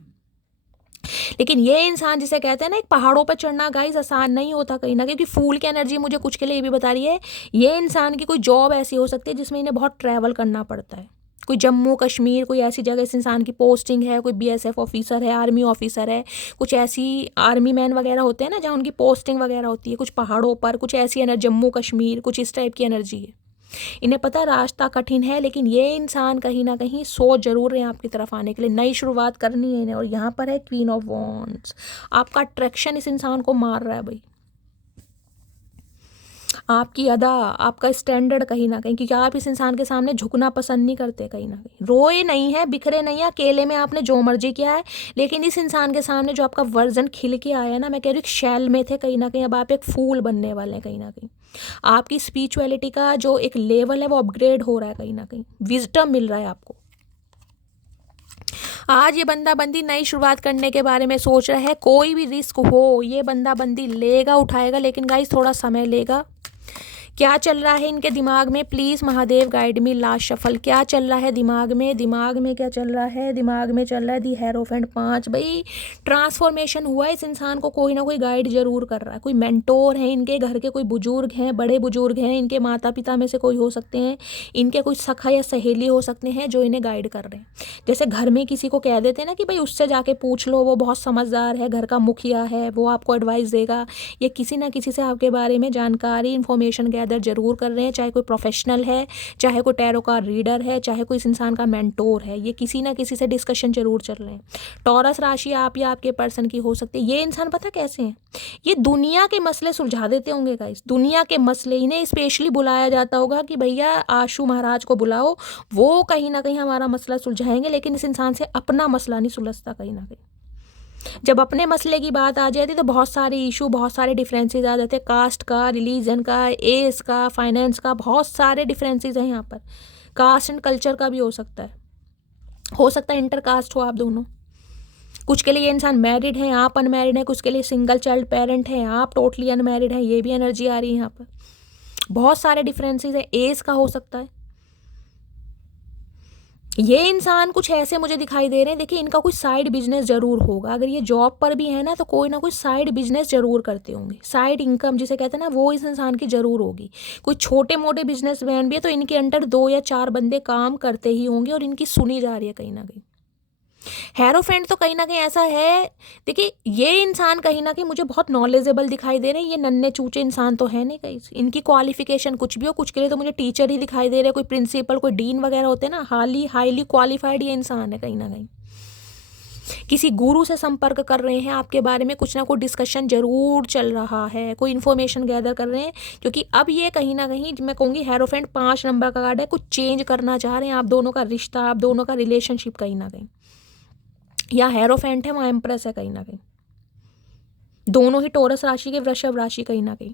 लेकिन ये इंसान जिसे कहते हैं ना, एक पहाड़ों पर चढ़ना गाइस आसान नहीं होता कहीं ना, क्योंकि फूल की एनर्जी मुझे कुछ के लिए ये भी बता रही है ये इंसान की कोई जॉब ऐसी हो सकती है जिसमें इन्हें बहुत ट्रैवल करना पड़ता है। कोई जम्मू कश्मीर, कोई ऐसी जगह इस इंसान की पोस्टिंग है, कोई बीएसएफ ऑफिसर है, आर्मी ऑफिसर है, कुछ ऐसी आर्मी मैन वगैरह होते हैं ना जहाँ उनकी पोस्टिंग वगैरह होती है, कुछ पहाड़ों पर, कुछ ऐसी एनर्जी, जम्मू कश्मीर, कुछ इस टाइप की एनर्जी है। इन्हें पता है रास्ता कठिन है, लेकिन ये इंसान कहीं ना कहीं सोच जरूर रहे हैं आपकी तरफ आने के लिए, नई शुरुआत करनी है इन्हें। और यहाँ पर है क्वीन ऑफ वॉन्ड्स, आपका अट्रैक्शन इस इंसान को मार रहा है भाई, आपकी अदा, आपका स्टैंडर्ड कहीं ना कहीं, क्योंकि आप इस इंसान के सामने झुकना पसंद नहीं करते कहीं ना कहीं। रोए नहीं है, बिखरे नहीं है, अकेले में आपने जो मर्जी किया है, लेकिन इस इंसान के सामने जो आपका वर्जन खिल के आया है ना, मैं कह रही हूँ शैल में थे कहीं ना कहीं, अब आप एक फूल बनने वाले हैं कहीं ना कहीं। आपकी स्पिरिचुअलिटी का जो एक लेवल है वो अपग्रेड हो रहा है कहीं ना कहीं, विजडम मिल रहा है आपको। आज ये बंदा बंदी नई शुरुआत करने के बारे में सोच रहा है, कोई भी रिस्क हो ये बंदा बंदी लेगा, उठाएगा, लेकिन गाइस थोड़ा समय लेगा। क्या चल रहा है इनके दिमाग में please, Mahadev guide me. Last shuffle, क्या चल रहा है दिमाग में, दिमाग में क्या चल रहा है, दिमाग में चल रहा है दी हेरोफेंट 5। भाई ट्रांसफॉर्मेशन हुआ है इस इंसान को, कोई ना कोई गाइड जरूर कर रहा है, कोई मेंटोर है इनके घर के, कोई बुजुर्ग हैं, बड़े बुजुर्ग हैं, इनके माता पिता में से कोई हो सकते हैं, इनके कोई सखा या सहेली हो सकते हैं जो इन्हें गाइड कर रहे हैं। जैसे घर में किसी को कह देते हैं ना कि भाई उससे जाके पूछ लो, वो बहुत समझदार है, घर का मुखिया है, वो आपको एडवाइस देगा। ये किसी ना किसी से आपके बारे में जानकारी, इन्फॉर्मेशन गैदर जरूर कर रहे हैं, चाहे कोई प्रोफेशनल है, चाहे कोई टैरो का रीडर है, चाहे कोई इस इंसान का मेंटोर है, ये किसी ना किसी से डिस्कशन जरूर चल रहे हैं। टॉरस राशि आप या आपके पर्सन की हो सकती है। ये इंसान पता कैसे हैं, ये दुनिया के मसले सुलझा देते होंगे गाइस, दुनिया के मसले। इन्हें स्पेशली बुलाया जाता होगा कि भैया आशु महाराज को बुलाओ, वो कहीं ना कहीं हमारा मसला सुलझाएंगे, लेकिन इस इंसान से अपना मसला नहीं सुलझता कहीं ना कहीं। जब अपने मसले की बात आ जाती है तो बहुत सारे इशू, बहुत सारे डिफरेंसेस आ जाते हैं, कास्ट का, रिलीजन का, एज का, फाइनेंस का, बहुत सारे डिफरेंसेस हैं यहाँ पर। कास्ट एंड कल्चर का भी हो सकता है इंटरकास्ट हो आप दोनों। कुछ के लिए ये इंसान मैरिड है, आप अनमैरिड हैं, कुछ के लिए सिंगल चाइल्ड पेरेंट हैं, आप टोटली अनमैरिड हैं, ये भी एनर्जी आ रही है यहाँ पर। बहुत सारे डिफरेंसेस है, एज का हो सकता है। ये इंसान कुछ ऐसे मुझे दिखाई दे रहे हैं, देखिए इनका कोई साइड बिजनेस जरूर होगा, अगर ये जॉब पर भी है ना तो कोई ना कोई साइड बिजनेस जरूर करते होंगे, साइड इनकम जिसे कहते हैं ना, वो इस इंसान की जरूर होगी। कोई छोटे मोटे बिजनेसमैन भी है तो इनके अंडर 2 या 4 बंदे काम करते ही होंगे और इनकी सुनी जा रही है कहीं ना कहीं। हेरोफेंट तो कहीं ना कहीं ऐसा है, देखिए ये इंसान कहीं ना कहीं मुझे बहुत नॉलेजेबल दिखाई दे रहे हैं, ये नन्हे चूचे इंसान तो है नहीं कहीं, इनकी क्वालिफिकेशन कुछ भी हो, कुछ के लिए तो मुझे टीचर ही दिखाई दे रहे हैं, कोई प्रिंसिपल, कोई डीन वगैरह होते हैं ना, हाईली क्वालिफाइड ये इंसान है कहीं ना कहीं। किसी गुरु से संपर्क कर रहे हैं, आपके बारे में कुछ ना कुछ डिस्कशन जरूर चल रहा है, कोई इन्फॉर्मेशन गैदर कर रहे हैं, क्योंकि अब ये कहीं ना कहीं मैं कहूँगी हेरोफेंट 5 नंबर का कार्ड है, कुछ चेंज करना चाह रहे हैं आप दोनों का रिश्ता, आप दोनों का रिलेशनशिप कहीं ना कहीं। या हेरोफेंट है, वहाँ एम्प्रेस है कहीं ना कहीं, दोनों ही टॉरस राशि के, वृषभ राशि कहीं ना कहीं।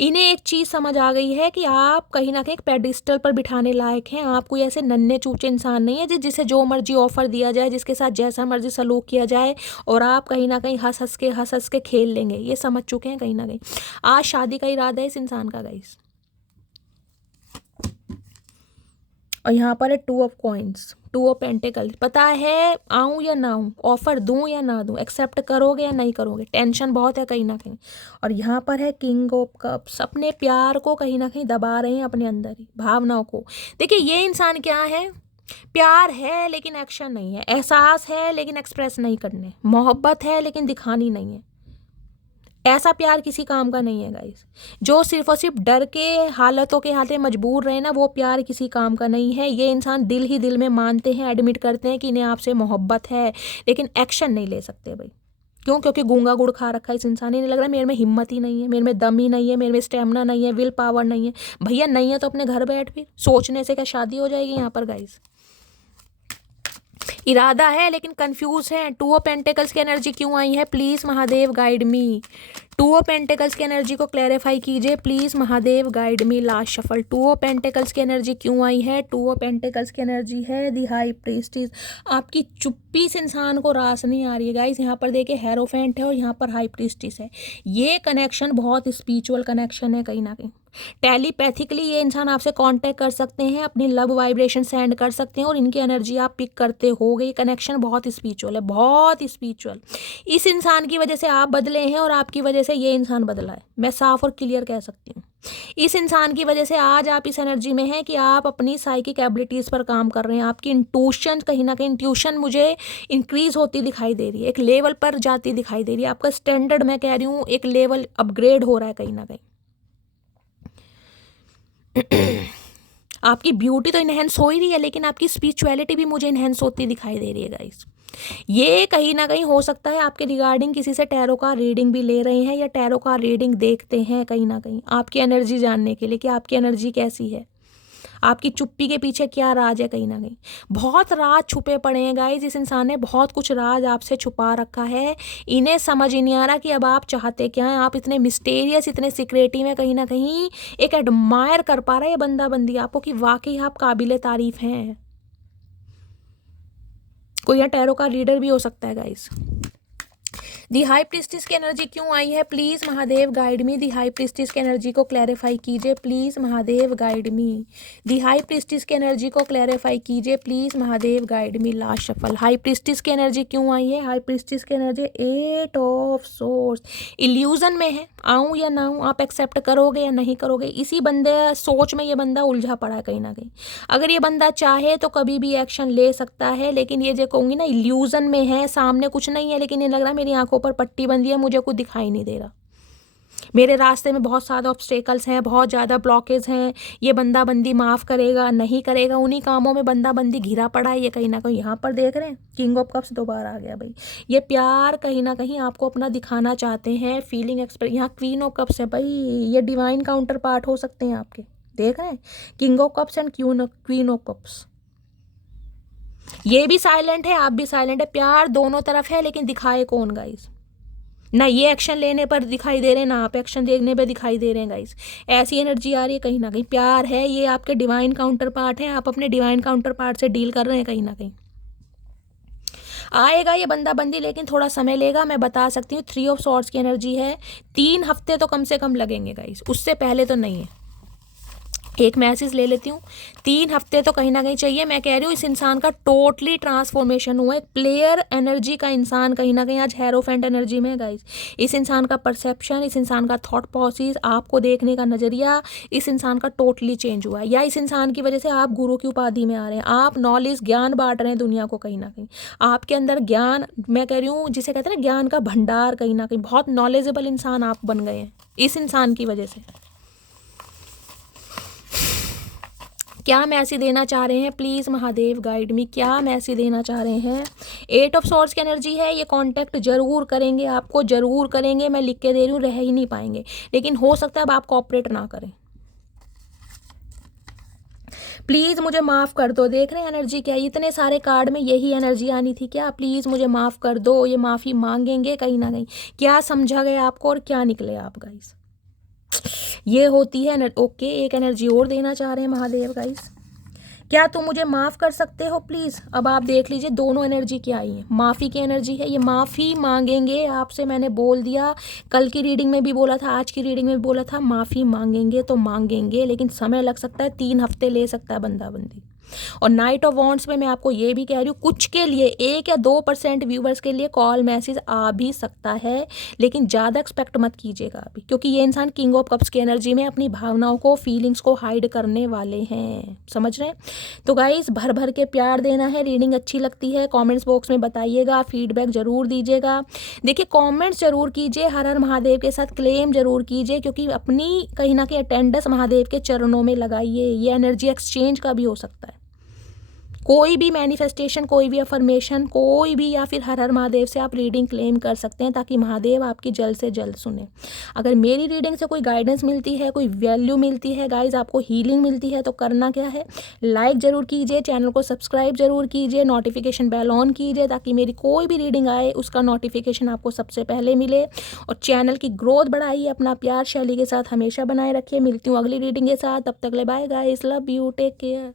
इन्हें एक चीज़ समझ आ गई है कि आप कहीं ना कहीं एक पेडिस्टल पर बिठाने लायक हैं, आप कोई ऐसे नन्हे चूचे इंसान नहीं है जिसे जो मर्जी ऑफर दिया जाए, जिसके साथ जैसा मर्जी सलूक किया जाए और आप कहीं ना कहीं हंस हंस के खेल लेंगे, ये समझ चुके हैं कहीं ना कहीं। आज शादी का इरादा है इस इंसान का गाइस। और यहाँ पर है 2 ऑफ कॉइन्स, 2 ऑफ पेंटिकल। पता है आऊँ या ना आऊँ, ऑफर दूँ या ना दूँ, एक्सेप्ट करोगे या नहीं करोगे, टेंशन बहुत है कहीं ना कहीं। और यहाँ पर है किंग ऑफ कप्स, अपने प्यार को कहीं ना कहीं दबा रहे हैं अपने अंदर ही, भावनाओं को। देखिए ये इंसान क्या है, प्यार है लेकिन एक्शन नहीं है, एहसास है लेकिन एक्सप्रेस नहीं करने, मोहब्बत है लेकिन दिखानी नहीं है, ऐसा प्यार किसी काम का नहीं है गाइस। जो सिर्फ और सिर्फ डर के हालतों के हाथे मजबूर रहे ना, वो प्यार किसी काम का नहीं है। ये इंसान दिल ही दिल में मानते हैं, एडमिट करते हैं कि इन्हें आपसे मोहब्बत है, लेकिन एक्शन नहीं ले सकते भाई। क्यों? क्योंकि गूंगा गुड़ खा रखा है इस इंसान ने। नहीं लग रहा मेरे में हिम्मत ही नहीं है, मेरे में दम ही नहीं है, मेरे में स्टेमिना नहीं है, विल पावर नहीं है। भैया नहीं है तो अपने घर बैठ, फिर सोचने से क्या शादी हो जाएगी यहाँ पर गाइस? इरादा है लेकिन कंफ्यूज है। टू ऑफ पेंटिकल्स की एनर्जी क्यों आई है? Please Mahadev guide me. Two of pentacles की एनर्जी को क्लैरिफाई कीजिए please Mahadev guide me. Last shuffle. Two of pentacles की एनर्जी क्यों आई है? टू ऑफ पेंटिकल्स की एनर्जी है दी हाई प्रीस्टिस। आपकी चुप्पी से इंसान को रास नहीं आ रही है गाइस। यहाँ पर देखिए हेरोफेंट है और यहाँ पर हाई प्रीस्टिस है। ये कनेक्शन बहुत स्पिरिचुअल कनेक्शन है कहीं ना कहीं। टेलीपैथिकली ये इंसान आपसे कांटेक्ट कर सकते हैं, अपनी लव वाइब्रेशन सेंड कर सकते हैं और इनकी एनर्जी आप पिक करते हो गई। कनेक्शन बहुत स्पिरिचुअल है, बहुत स्पिरिचुअल। इस इंसान की वजह से आप बदले हैं और आपकी वजह से ये इंसान बदला है। मैं साफ और क्लियर कह सकती हूँ। इस इंसान की वजह से आज आप इस एनर्जी में हैं कि आप अपनी साइकिक एबिलिटीज़ पर काम कर रहे हैं। आपकी इंट्यूशन कहीं ना कहीं इंट्यूशन मुझे इंक्रीज होती दिखाई दे रही है, एक लेवल पर जाती दिखाई दे रही है। आपका स्टैंडर्ड मैं कह रही हूँ एक लेवल अपग्रेड हो रहा है कहीं ना कहीं। आपकी ब्यूटी तो इनहेंस हो ही रही है, लेकिन आपकी स्पिरिचुअलिटी भी मुझे इनहेंस होती दिखाई दे रही है गाइस। ये कहीं ना कहीं हो सकता है आपके रिगार्डिंग किसी से टैरो का रीडिंग भी ले रहे हैं या टैरो का रीडिंग देखते हैं कहीं ना कहीं आपकी एनर्जी जानने के लिए कि आपकी एनर्जी कैसी है, आपकी चुप्पी के पीछे क्या राज है। कहीं ना कहीं बहुत राज छुपे पड़े हैं गाइस। इस इंसान ने बहुत कुछ राज आपसे छुपा रखा है। इन्हें समझ ही नहीं आ रहा कि अब आप चाहते क्या हैं। आप इतने मिस्टेरियस, इतने सिक्रेटिव में कहीं ना कहीं एक एडमायर कर पा रहा है ये बंदा बंदी आपको कि वाकई आप काबिले तारीफ हैं। कोई यहाँ टैरो का रीडर भी हो सकता है गाइस। दी हाई प्रीस्टिस की एनर्जी क्यों आई है? Please Mahadev guide me. The high priestess की एनर्जी को क्लैरिफाई कीजिए please Mahadev guide me. The high priestess की एनर्जी को क्लैरिफाई कीजिए please Mahadev guide me. Last shuffle. High priestess की एनर्जी क्यों आई है? हाई प्रीस्टिस की एनर्जी 8 ऑफ सोर्स। इल्यूजन में है, आऊँ या ना आऊँ, आप एक्सेप्ट करोगे या नहीं करोगे, इसी बंदे सोच में ये बंदा उलझा पड़ा है कहीं ना कहीं। अगर ये बंदा चाहे तो कभी भी एक्शन ले सकता है, लेकिन ये जो कहूँगी ना इल्यूजन में है, सामने कुछ नहीं है, लेकिन ये लग रहा है मेरी आंखों पर पट्टी बंदी है, मुझे कुछ दिखाई नहीं दे रहा, मेरे रास्ते में बहुत सारे ऑब्स्टेकल्स हैं, बहुत ज़्यादा ब्लॉकेज हैं। ये बंदा बंदी माफ़ करेगा नहीं करेगा, उन्हीं कामों में बंदा बंदी घिरा पड़ा है ये कहीं ना कहीं। यहाँ पर देख रहे हैं किंग ऑफ कप्स दोबारा आ गया भाई। ये प्यार कहीं ना कहीं आपको अपना दिखाना चाहते हैं, फीलिंग एक्सप्रेस। यहाँ क्वीन ऑफ कप्स है भाई, ये डिवाइन काउंटर पार्ट हो सकते हैं आपके। देख रहे हैं king of cups and queen of cups. ये भी साइलेंट है, आप भी साइलेंट है। प्यार दोनों तरफ है, लेकिन दिखाए कौन गाइस? ना ये एक्शन लेने पर दिखाई दे रहे हैं, ना आप एक्शन देखने पे दिखाई दे रहे हैं गाइस। ऐसी एनर्जी आ रही है कहीं ना कहीं। प्यार है, ये आपके डिवाइन काउंटर पार्ट है, आप अपने डिवाइन काउंटर पार्ट से डील कर रहे हैं कहीं ना कहीं। आएगा ये बंदा बंदी, लेकिन थोड़ा समय लेगा, मैं बता सकती हूँ। 3 ऑफ सॉर्ड्स की एनर्जी है, 3 हफ्ते तो कम से कम लगेंगे गाइस, उससे पहले तो नहीं है। एक मैसेज ले लेती हूँ, 3 हफ्ते तो कहीं ना कहीं चाहिए। मैं कह रही हूँ इस इंसान का टोटली ट्रांसफॉर्मेशन हुआ है। एक प्लेयर एनर्जी का इंसान कहीं ना कहीं आज हेरोफेंट एनर्जी में है गाइस। इस इंसान का परसेप्शन, इस इंसान का थॉट प्रोसेस, आपको देखने का नज़रिया इस इंसान का टोटली चेंज हुआ है। या इस इंसान की वजह से आप गुरु की उपाधि में आ रहे हैं, आप नॉलेज ज्ञान बांट रहे हैं दुनिया को कहीं ना कहीं। आपके अंदर ज्ञान, मैं कह रही हूँ जिसे कहते हैं ना ज्ञान का भंडार, कहीं ना कहीं बहुत नॉलेजेबल इंसान आप बन गए हैं इस इंसान की वजह से। क्या मैसेज देना चाह रहे हैं? प्लीज़ महादेव गाइड मी, क्या मैसेज देना चाह रहे हैं? 8 ऑफ सॉर्ड्स की एनर्जी है, ये कांटेक्ट जरूर करेंगे, आपको जरूर करेंगे, मैं लिख के दे रही हूँ, रह ही नहीं पाएंगे। लेकिन हो सकता है अब आप कोऑपरेट ना करें। प्लीज़ मुझे माफ़ कर दो। देख रहे हैं एनर्जी क्या है? इतने सारे कार्ड में यही एनर्जी आनी थी क्या? प्लीज़ मुझे माफ़ कर दो। ये माफ़ी मांगेंगे कहीं ना कहीं। क्या समझा गया आपको और क्या निकले आप गाइस? ये होती है ओके। एक एनर्जी और देना चाह रहे हैं महादेव गाइस। क्या तुम मुझे माफ़ कर सकते हो प्लीज़? अब आप देख लीजिए दोनों एनर्जी क्या आई है। माफ़ी की एनर्जी है, ये माफ़ी मांगेंगे आपसे। मैंने बोल दिया, कल की रीडिंग में भी बोला था, आज की रीडिंग में भी बोला था, माफ़ी मांगेंगे तो मांगेंगे, लेकिन समय लग सकता है, 3 हफ्ते ले सकता है बंदा बंदी। और नाइट ऑफ वॉन्ड्स में मैं आपको ये भी कह रही हूँ, कुछ के लिए 1 या 2% व्यूवर्स के लिए कॉल मैसेज आ भी सकता है, लेकिन ज़्यादा एक्सपेक्ट मत कीजिएगा अभी, क्योंकि ये इंसान किंग ऑफ कप्स की एनर्जी में अपनी भावनाओं को, फीलिंग्स को हाइड करने वाले हैं, समझ रहे हैं। तो गाइस भर भर के प्यार देना है। रीडिंग अच्छी लगती है कमेंट्स बॉक्स में बताइएगा, फीडबैक ज़रूर दीजिएगा। देखिए कमेंट्स ज़रूर कीजिए, हर हर महादेव के साथ क्लेम ज़रूर कीजिए, क्योंकि अपनी कहीं ना कहीं अटेंडेंस महादेव के चरणों में लगाइए। ये एनर्जी एक्सचेंज का भी हो सकता है। कोई भी मैनिफेस्टेशन, कोई भी अफर्मेशन, कोई भी, या फिर हर हर महादेव से आप रीडिंग क्लेम कर सकते हैं, ताकि महादेव आपकी जल्द से जल्द सुने। अगर मेरी रीडिंग से कोई गाइडेंस मिलती है, कोई वैल्यू मिलती है गाइज, आपको हीलिंग मिलती है, तो करना क्या है, लाइक ज़रूर कीजिए, चैनल को सब्सक्राइब ज़रूर कीजिए, नोटिफिकेशन बेल ऑन कीजिए, ताकि मेरी कोई भी रीडिंग आए उसका नोटिफिकेशन आपको सबसे पहले मिले। और चैनल की ग्रोथ बढ़ाइए, अपना प्यार शैली के साथ हमेशा बनाए रखिए। मिलती हूँ अगली रीडिंग के साथ, तब तक ले bye guys, love you, take care.